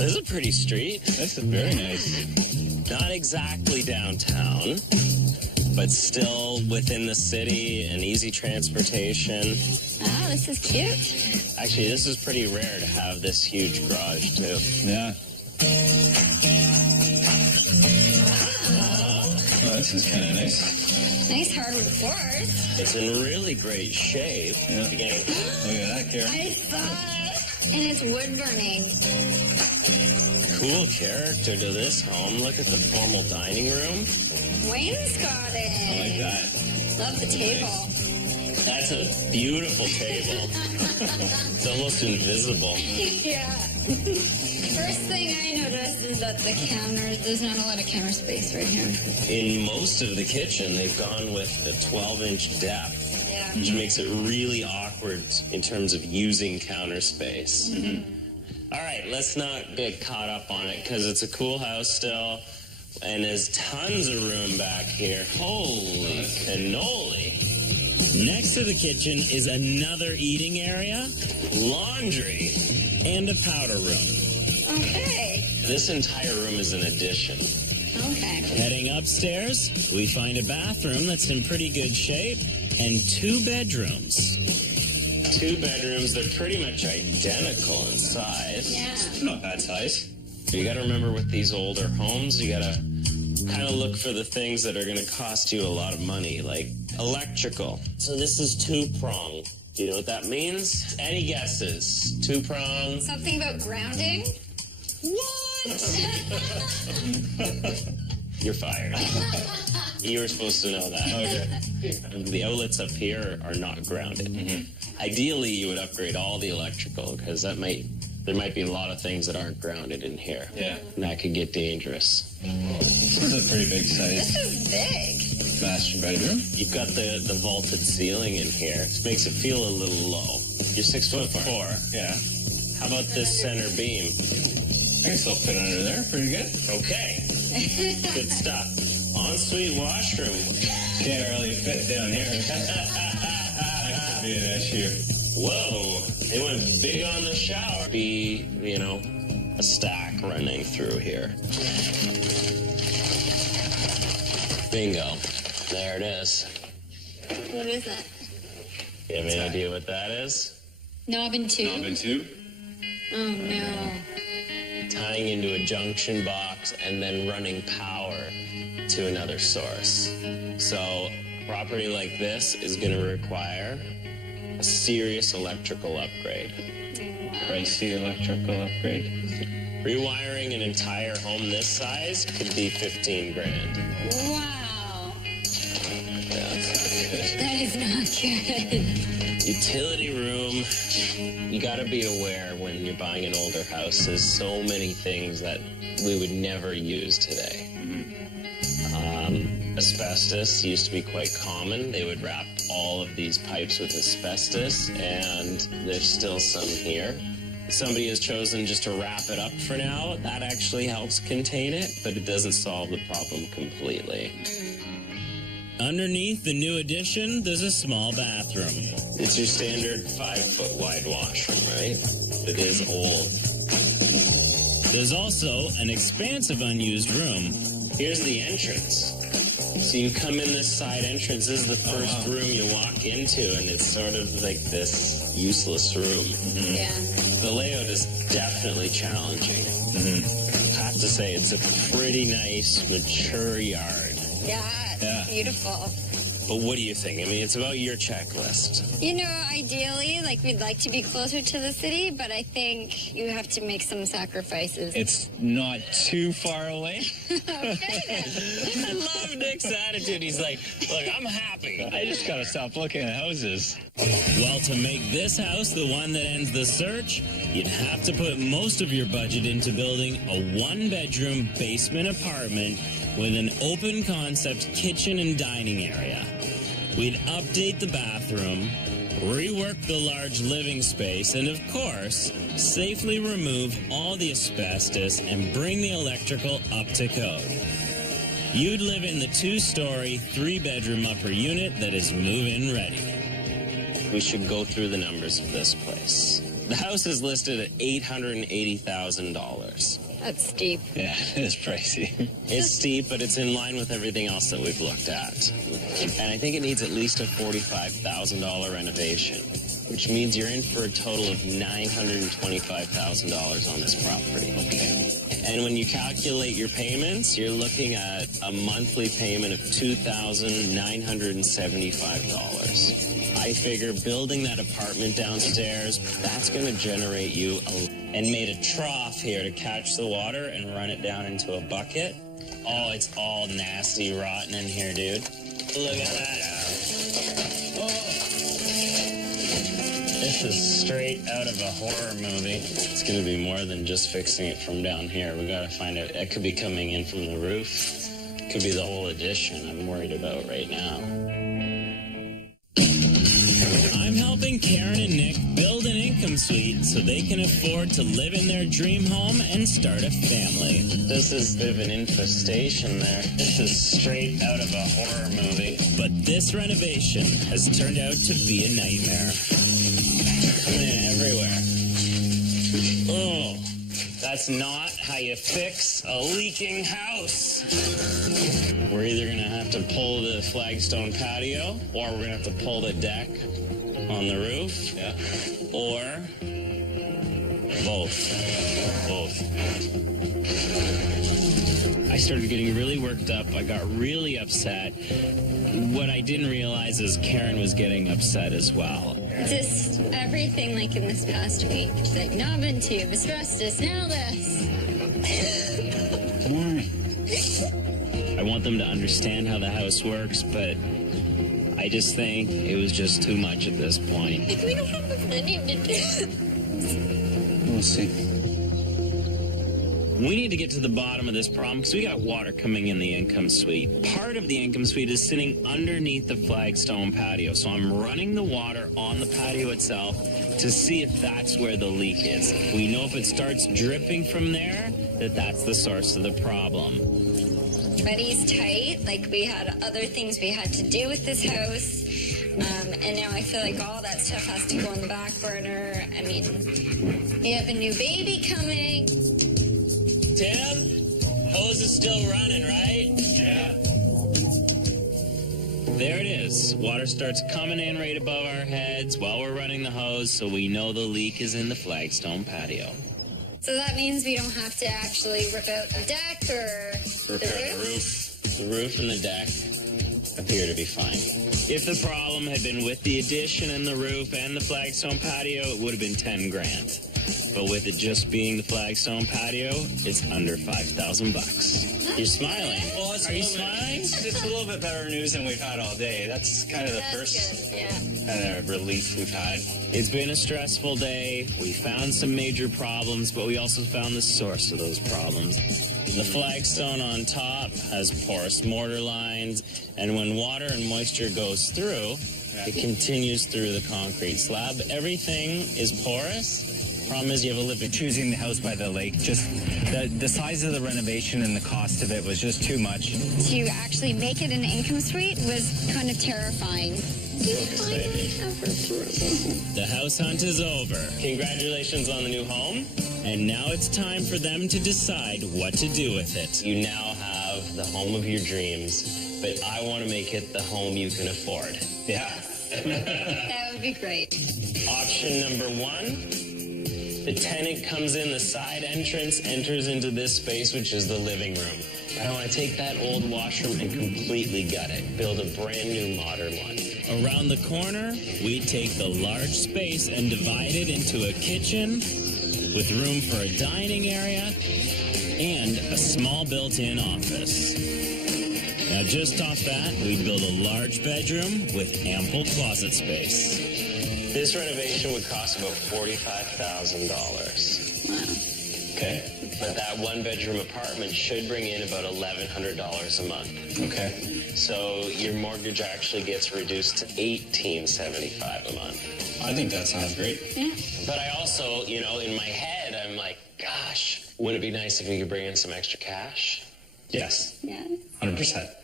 is a pretty street. This is very nice. Not exactly downtown, but still within the city and easy transportation. Oh, this is cute. Actually, this is pretty rare to have this huge garage, too. Yeah. Oh, this is kind of nice. Nice hardwood floors. It's in really great shape. Yeah. Again, Look at that, Karen. I saw it. And it's wood burning. cool character to this home. Look at the formal dining room. Wainscoting. I like that. Love the table. That's a beautiful table. It's almost invisible. Yeah. First thing I noticed is that the counters, there's not a lot of counter space right here. In most of the kitchen, they've gone with a 12-inch depth, Yeah. which makes it really awkward in terms of using counter space. All right, let's not get caught up on it because it's a cool house still, and there's tons of room back here. Holy cannoli. Next to the kitchen is another eating area, laundry, and a powder room. Okay. This entire room is an addition. Okay. Heading upstairs, we find a bathroom that's in pretty good shape and 2 bedrooms. 2 bedrooms, they're pretty much identical in size. Yeah. Not bad size. You got to remember with these older homes, you got to kind of look for the things that are going to cost you a lot of money, like electrical. So this is 2-prong. Do you know what that means? Any guesses? 2-prong? Something about grounding? You're fired. You were supposed to know that. Okay. The outlets up here are not grounded. Ideally, you would upgrade all the electrical because there might be a lot of things that aren't grounded in here. Yeah. And that could get dangerous. This is a pretty big size This is big. master bedroom. You've got the vaulted ceiling in here. It makes it feel a little low. You're 6'4". Yeah. How about this center beam? I can still fit under there. Pretty good. Okay. Good stuff. Ensuite washroom. Can't really fit down here. That could be an issue. Whoa. They went big on the shower. Be, a stack running through here. Bingo. There it is. What is that? You have any idea what that is? Knob and tube? Knob and tube. Oh, no. Tying into a junction box and then running power to another source. So a property like this is going to require a serious electrical upgrade. Pricey electrical upgrade. Rewiring an entire home this size could be 15 grand. Wow. Yeah. That is not good. Utility room. You got to be aware when you're buying an older house. There's so many things that we would never use today. Asbestos used to be quite common. They would wrap all of these pipes with asbestos, and there's still some here. Somebody has chosen just to wrap it up for now. That actually helps contain it, but it doesn't solve the problem completely. Underneath the new addition, there's a small bathroom. It's your standard 5-foot wide washroom, right? It is old. There's also an expansive unused room. Here's the entrance. So you come in this side entrance. This is the first room you walk into, and it's sort of like this useless room. Yeah. The layout is definitely challenging. I have to say, it's a pretty nice, mature yard. Yeah, Yeah. beautiful. But what do you think? I mean, it's about your checklist. Ideally, we'd like to be closer to the city, but I think you have to make some sacrifices. It's not too far away. I love Nick's attitude. He's like, look, I'm happy. I just gotta stop looking at houses. Well, to make this house the one that ends the search, you'd have to put most of your budget into building a 1-bedroom basement apartment with an open concept kitchen and dining area. We'd update the bathroom, rework the large living space, and of course, safely remove all the asbestos and bring the electrical up to code. You'd live in the 2-story, 3-bedroom upper unit that is move-in ready. We should go through the numbers of this place. The house is listed at $880,000. That's steep. Yeah, it's pricey. It's steep, but it's in line with everything else that we've looked at. And I think it needs at least a $45,000 renovation, which means you're in for a total of $925,000 on this property. Okay. And when you calculate your payments, you're looking at a monthly payment of $2,975. I figure building that apartment downstairs, that's going to generate you and made a trough here to catch the water and run it down into a bucket. Oh, it's all nasty, rotten in here, dude. Look at that. Oh. This is straight out of a horror movie. It's going to be more than just fixing it from down here. We got to find out. It could be coming in from the roof. It could be the whole addition I'm worried about right now. I'm helping Karen and Nick build an income suite so they can afford to live in their dream home and start a family. This is a bit of an infestation there. This is straight out of a horror movie. But this renovation has turned out to be a nightmare. Coming in everywhere. Oh, that's not how you fix a leaking house. We're either going to have to pull the flagstone patio, or we're going to have to pull the deck on the roof, or both. I started getting really worked up. I got really upset. What I didn't realize is Karen was getting upset as well. Just everything like in this past week. She's like, knobbing tube, asbestos, now this. I want them to understand how the house works, but I just think it was just too much at this point. Like, we don't have the money to do it. We'll see. We need to get to the bottom of this problem because we got water coming in the income suite. Part of the income suite is sitting underneath the flagstone patio. So I'm running the water on the patio itself to see if that's where the leak is. We know if it starts dripping from there, that's the source of the problem. Money's tight. Like, we had other things we had to do with this house. And now I feel like all that stuff has to go on the back burner. I mean, we have a new baby coming. Tim, hose is still running, right? Yeah. There it is. Water starts coming in right above our heads while we're running the hose, so we know the leak is in the flagstone patio. So that means we don't have to actually rip out the deck or Repair the roof. The roof and the deck appear to be fine. If the problem had been with the addition and the roof and the flagstone patio, it would have been 10 grand. But with it just being the flagstone patio, it's under $5,000. You're smiling. Well, Are you smiling? It's a little bit better news than we've had all day. That's kind of the first kind of relief we've had. It's been a stressful day. We found some major problems, but we also found the source of those problems. The flagstone on top has porous mortar lines, and when water and moisture goes through, it continues through the concrete slab. Everything is porous. Problem is you have a living. Choosing the house by the lake, just the size of the renovation and the cost of it was just too much. To actually make it an income suite was kind of terrifying. The house hunt is over. Congratulations on the new home. And now it's time for them to decide what to do with it. You now have the home of your dreams, but I want to make it the home you can afford. Yeah. That would be great. Option number one. The tenant comes in the side entrance, enters into this space, which is the living room. I want to take that old washroom and completely gut it. Build a brand new modern one. Around the corner, we take the large space and divide it into a kitchen with room for a dining area and a small built-in office. Now just off that, we build a large bedroom with ample closet space. This renovation would cost about $45,000. Wow. Okay. But that one-bedroom apartment should bring in about $1,100 a month. Okay. So your mortgage actually gets reduced to $1,875 a month. I think that sounds great. Yeah. But I also, in my head, I'm like, gosh, wouldn't it be nice if we could bring in some extra cash? Yes. Yeah. 100%.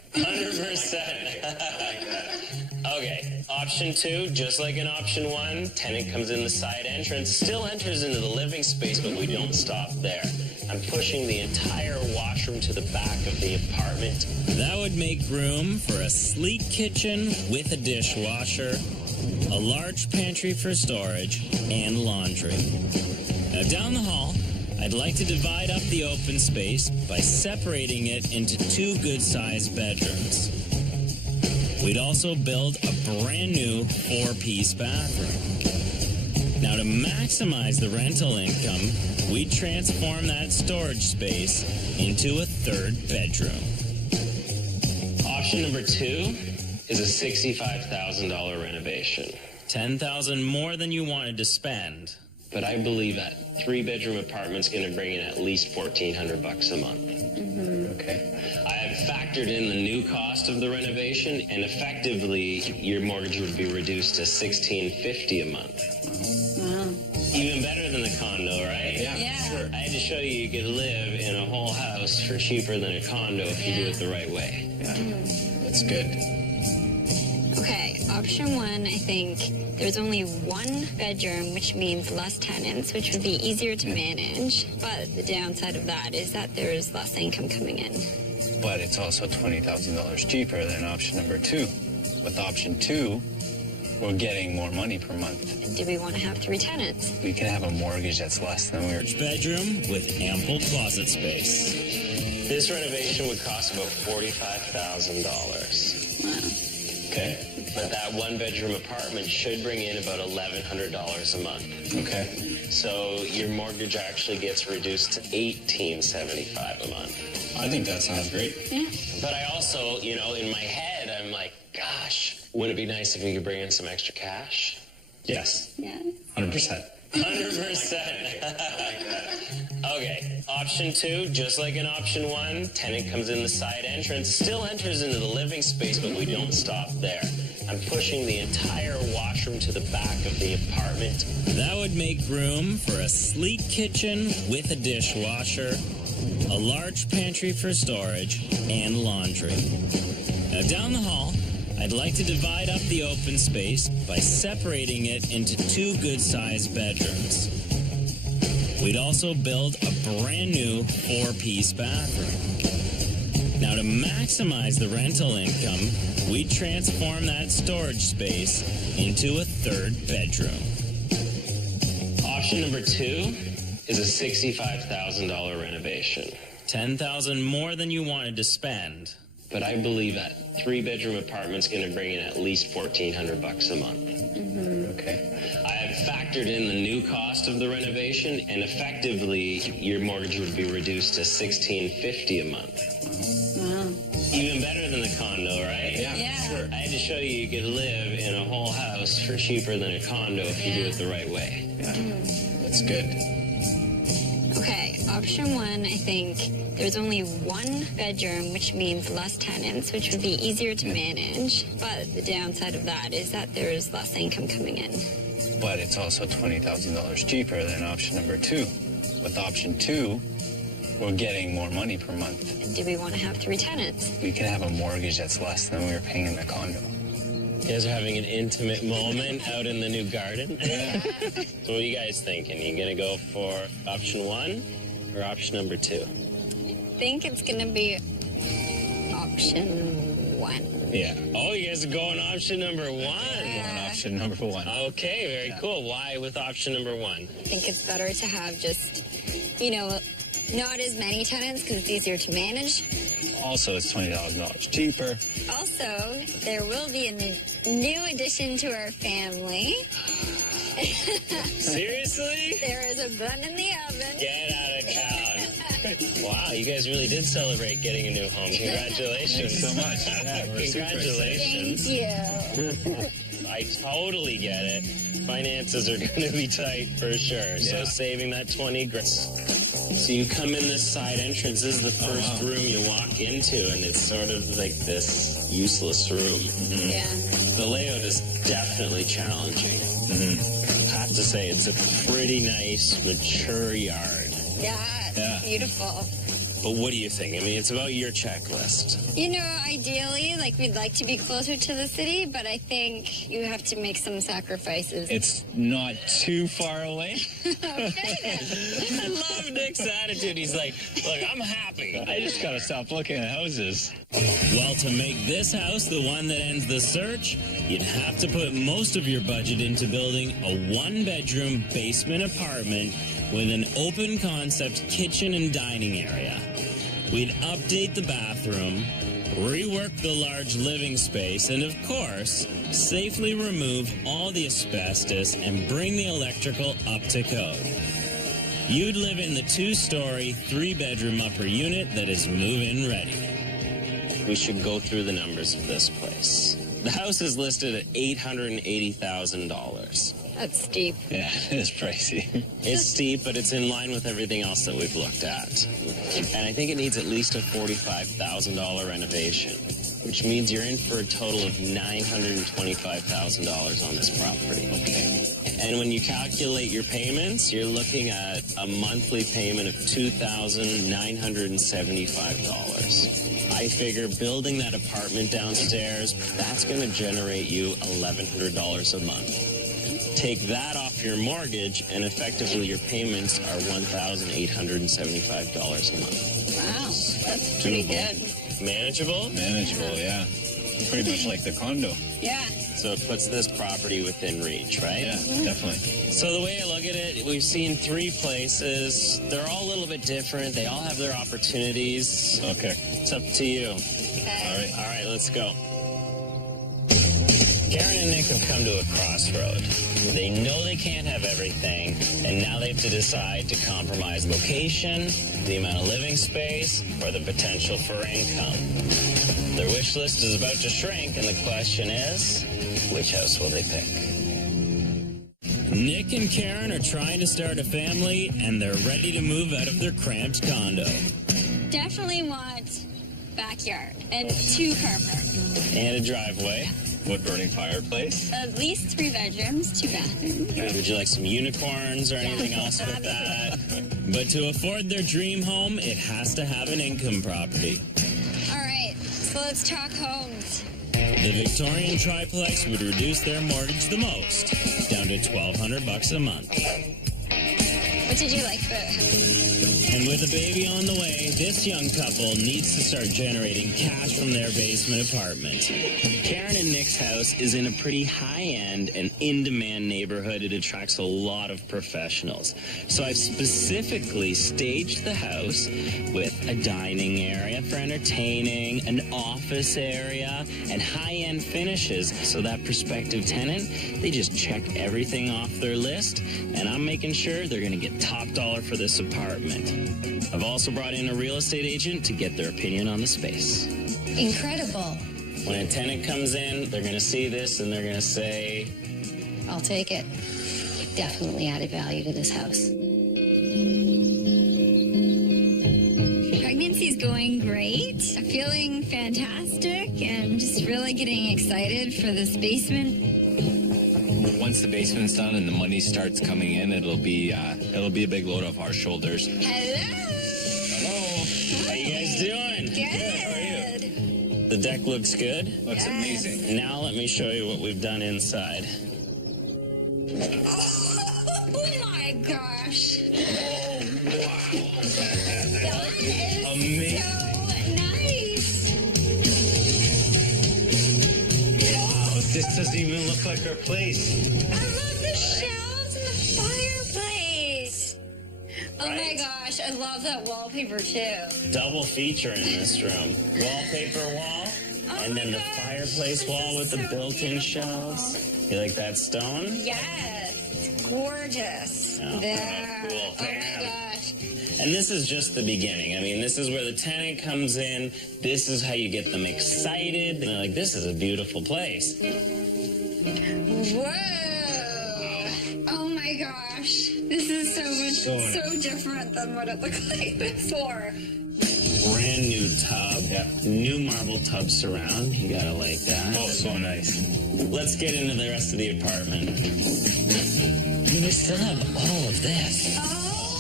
100%. Okay, option 2, just like in option 1, tenant comes in the side entrance, still enters into the living space, but we don't stop there. I'm pushing the entire washroom to the back of the apartment. That would make room for a sleek kitchen with a dishwasher, a large pantry for storage, and laundry. Now down the hall, I'd like to divide up the open space by separating it into 2 good-sized bedrooms. We'd also build a brand new 4-piece bathroom. Now to maximize the rental income, we'd transform that storage space into a 3rd bedroom. Option number 2 is a $65,000 renovation. $10,000 more than you wanted to spend. But I believe that 3-bedroom apartment's going to bring in at least $1,400 a month. Okay. I have factored in the new cost of the renovation, and effectively, your mortgage would be reduced to $1,650 a month. Wow. Even better than the condo, right? Yeah. Sure. I had to show you could live in a whole house for cheaper than a condo if you do it the right way. Yeah. That's good. Okay, option 1, I think there's only 1 bedroom, which means less tenants, which would be easier to manage. But the downside of that is that there is less income coming in. But it's also $20,000 cheaper than option number 2. With option 2, we're getting more money per month. And do we want to have 3 tenants? We can have a mortgage that's less than we were. Bedroom with ample closet space. This renovation would cost about $45,000. Wow. Okay. But that 1-bedroom apartment should bring in about $1,100 a month. Okay. So your mortgage actually gets reduced to $1,875 a month. I think that sounds great. Yeah. But I also, in my head, I'm like, gosh, wouldn't it be nice if we could bring in some extra cash? Yes. Yeah. 100%. 100%. Okay, option 2, just like in option 1, tenant comes in the side entrance, still enters into the living space, but we don't stop there. I'm pushing the entire washroom to the back of the apartment. That would make room for a sleek kitchen with a dishwasher, a large pantry for storage, and laundry. Now down the hall, I'd like to divide up the open space by separating it into 2 good-sized bedrooms. We'd also build a brand new 4-piece bathroom. Now to maximize the rental income, we'd transform that storage space into a 3rd bedroom. Option number 2 is a $65,000 renovation. $10,000 more than you wanted to spend. But I believe that 3-bedroom apartment's going to bring in at least $1,400 a month. Okay. I have factored in the new cost of the renovation, and effectively, your mortgage would be reduced to $1,650 a month. Wow. Even better than the condo, right? Yeah. Sure. I had to show you could live in a whole house for cheaper than a condo if you do it the right way. Yeah. That's good. Okay, option 1, I think there's only 1 bedroom, which means less tenants, which would be easier to manage. But the downside of that is that there is less income coming in. But it's also $20,000 cheaper than option number 2. With option 2, we're getting more money per month. And do we want to have 3 tenants? We can have a mortgage that's less than we were paying in the condo. You guys are having an intimate moment out in the new garden. So what are you guys thinking? You gonna go for option 1 or option number 2? I think it's going to be option 1. Yeah. Oh, you guys are going option number 1. Option number 1. Okay, very cool. Why with option number 1? I think it's better to have just, not as many tenants because it's easier to manage. Also, it's $20,000 cheaper. Also, there will be a new addition to our family. Seriously? There is a bun in the oven. Get out of town. Wow, you guys really did celebrate getting a new home. Congratulations. Thanks so much. Yeah, we're super Congratulations. Thank you. I totally get it. Finances are going to be tight for sure. So Yeah. saving that 20 grand. So you come in this side entrance. This is the first room you walk into, and it's sort of like this useless room. Yeah. The layout is definitely challenging. I have to say, it's a pretty nice, mature yard. Yeah, it's Yeah. beautiful. But what do you think? I mean, it's about your checklist. You know, ideally, like, we'd like to be closer to the city, but I think you have to make some sacrifices. It's not too far away. I love Nick's attitude. He's like, look, I'm happy. I just gotta stop looking at houses. Well, to make this house the one that ends the search, you'd have to put most of your budget into building a one-bedroom basement apartment with an open concept kitchen and dining area. We'd update the bathroom, rework the large living space, and of course, safely remove all the asbestos and bring the electrical up to code. You'd live in the 2-story, 3-bedroom upper unit that is move-in ready. We should go through the numbers of this place. The house is listed at $880,000. That's steep. Yeah, it's pricey. It's steep, but it's in line with everything else that we've looked at. And I think it needs at least a $45,000 renovation, which means you're in for a total of $925,000 on this property. Okay. And when you calculate your payments, you're looking at a monthly payment of $2,975. I figure building that apartment downstairs, that's going to generate you $1,100 a month. Take that off your mortgage, and effectively your payments are $1,875 a month. Wow, that's pretty good. Manageable? Manageable, yeah. Pretty much like the condo. Yeah. So it puts this property within reach, right? Yeah, definitely. So the way I look at it, we've seen 3 places. They're all a little bit different. They all have their opportunities. Okay. It's up to you. Okay. All right, let's go. Karen and Nick have come to a crossroad. They know they can't have everything, and now they have to decide to compromise location, the amount of living space, or the potential for income. Their wish list is about to shrink, and the question is, which house will they pick? Nick and Karen are trying to start a family, and they're ready to move out of their cramped condo. Definitely want backyard and 2 car park. And a driveway. Wood-burning fireplace. At least 3 bedrooms, 2 bathrooms. Would you like some unicorns or anything else with that? But to afford their dream home, it has to have an income property. All right, so let's talk homes. The Victorian triplex would reduce their mortgage the most, down to $1,200 a month. What did you like better? And with a baby on the way, this young couple needs to start generating cash from their basement apartment. Karen and Nick's house is in a pretty high-end and in-demand neighborhood. It attracts a lot of professionals. So I've specifically staged the house with a dining area for entertaining, an office area, and high-end finishes. So that prospective tenant, they just check everything off their list, and I'm making sure they're going to get top dollar for this apartment. I've also brought in a real estate agent to get their opinion on the space. Incredible. When a tenant comes in, they're going to see this and they're going to say, I'll take it. Definitely added value to this house. Pregnancy's going great. I'm feeling fantastic and just really getting excited for this basement. Once the basement's done and the money starts coming in, it'll be a big load off our shoulders. Hello. hello, how you guys doing? Good. How are you? The deck looks good. Looks amazing. Now let me show you what we've done inside. Oh my gosh. That is Amazing. so nice. Oh, this doesn't even look like our place. I love the shelves and the fireplace. Oh my Right. gosh, I love that wallpaper too. Double feature in this room. Wallpaper wall, and then the fireplace wall with the built-in shelves. You like that stone? Yes, it's gorgeous. Oh, There. cool. Oh my gosh. And this is just the beginning. I mean, this is where the tenant comes in. This is how you get them excited. And they're like, this is a beautiful place. Whoa. Oh my gosh. This is so different than what it looked like before. Brand new tub. New marble tub surround. You gotta like that. Oh, so nice. Let's get into the rest of the apartment. I mean, we still have all of this. Oh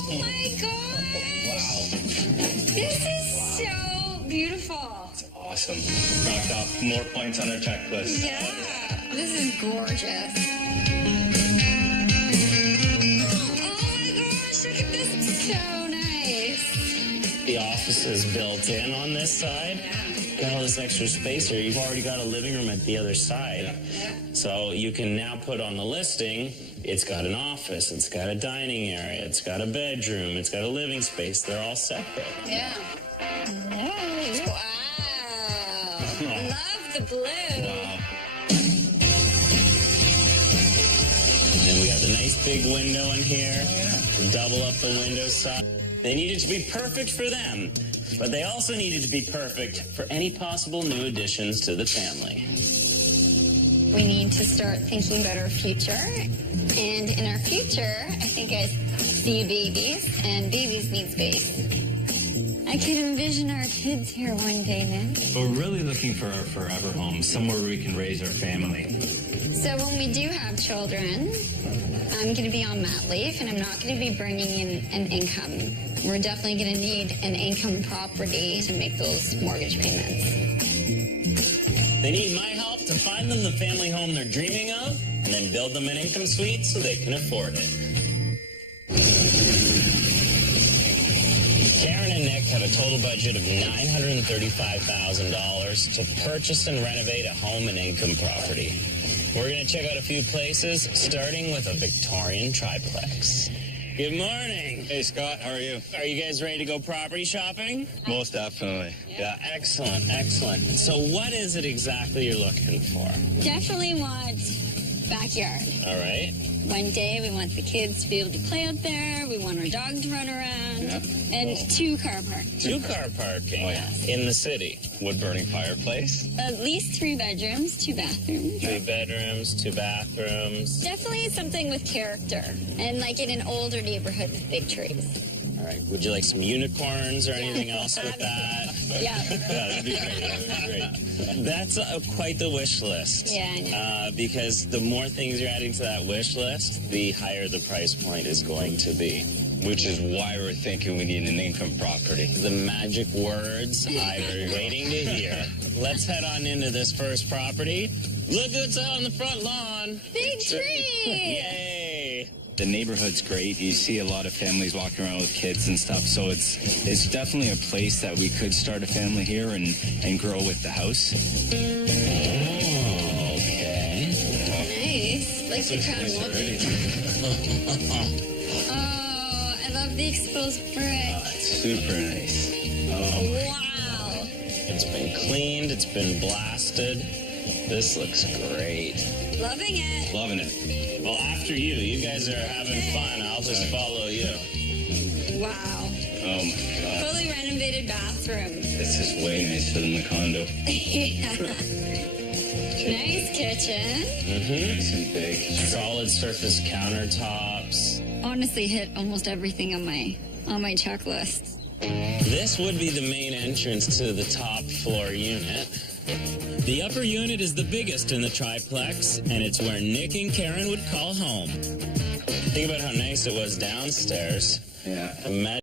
my gosh! Wow. This is so beautiful. Awesome. Knocked off more points on our checklist. Yeah, this is gorgeous. Oh my gosh, look at this. It's so nice. The office is built in on this side. Got all this extra space here. You've already got a living room at the other side. So you can now put on the listing, it's got an office, it's got a dining area, it's got a bedroom, it's got a living space. They're all separate. Yeah. Oh, wow. Love the blue. Wow. And we got the nice big window in here. Double up the window size. They needed to be perfect for them, but they also needed to be perfect for any possible new additions to the family. We need to start thinking about our future. And in our future, I think I see babies, and babies need space. I can envision our kids here one day, Nick. We're really looking for our forever home, somewhere where we can raise our family. So when we do have children, I'm going to be on mat leave, and I'm not going to be bringing in an income. We're definitely going to need an income property to make those mortgage payments. They need my help to find them the family home they're dreaming of, and then build them an income suite so they can afford it. Karen and Nick have a total budget of $935,000 to purchase and renovate a home and income property. We're going to check out a few places, starting with a Victorian triplex. Good morning. Hey, Scott, how are you? Are you guys ready to go property shopping? Most definitely. Yeah, excellent, excellent. So what is it exactly you're looking for? Definitely want backyard. All right. One day we want the kids to be able to play out there. We want our dog to run around. And 2-car park. 2-car parking in the city. Wood-burning fireplace. At least 3 bedrooms, 2 bathrooms. 3 bedrooms, 2 bathrooms. Definitely something with character. And like in an older neighborhood with big trees. All right. Would you like some unicorns or anything else with that? Yeah. That'd be great. That'd be great. That's quite the wish list. Yeah, I know. Because the more things you're adding to that wish list, the higher the price point is going to be. Which is why we're thinking we need an income property. The magic words I've been waiting to hear. Let's head on into this first property. Look what's out on the front lawn. Big tree! Yay! The neighborhood's great. You see a lot of families walking around with kids and stuff, so it's definitely a place that we could start a family here and grow with the house. Oh, okay. Nice. Like the crown Oh, I love the exposed brick. Super nice. Wow. It's been cleaned. It's been blasted. This looks great. Loving it. Loving it. Well, after you. You guys are having fun. I'll just follow you. Wow. Oh my God. Fully renovated bathroom. This is way nicer than the condo. Yeah. Nice kitchen. Nice and big. Solid surface countertops. Honestly hit almost everything on my checklist. This would be the main entrance to the top floor unit. The upper unit is the biggest in the triplex, and it's where Nick and Karen would call home. Think about how nice it was downstairs. Yeah. Imagine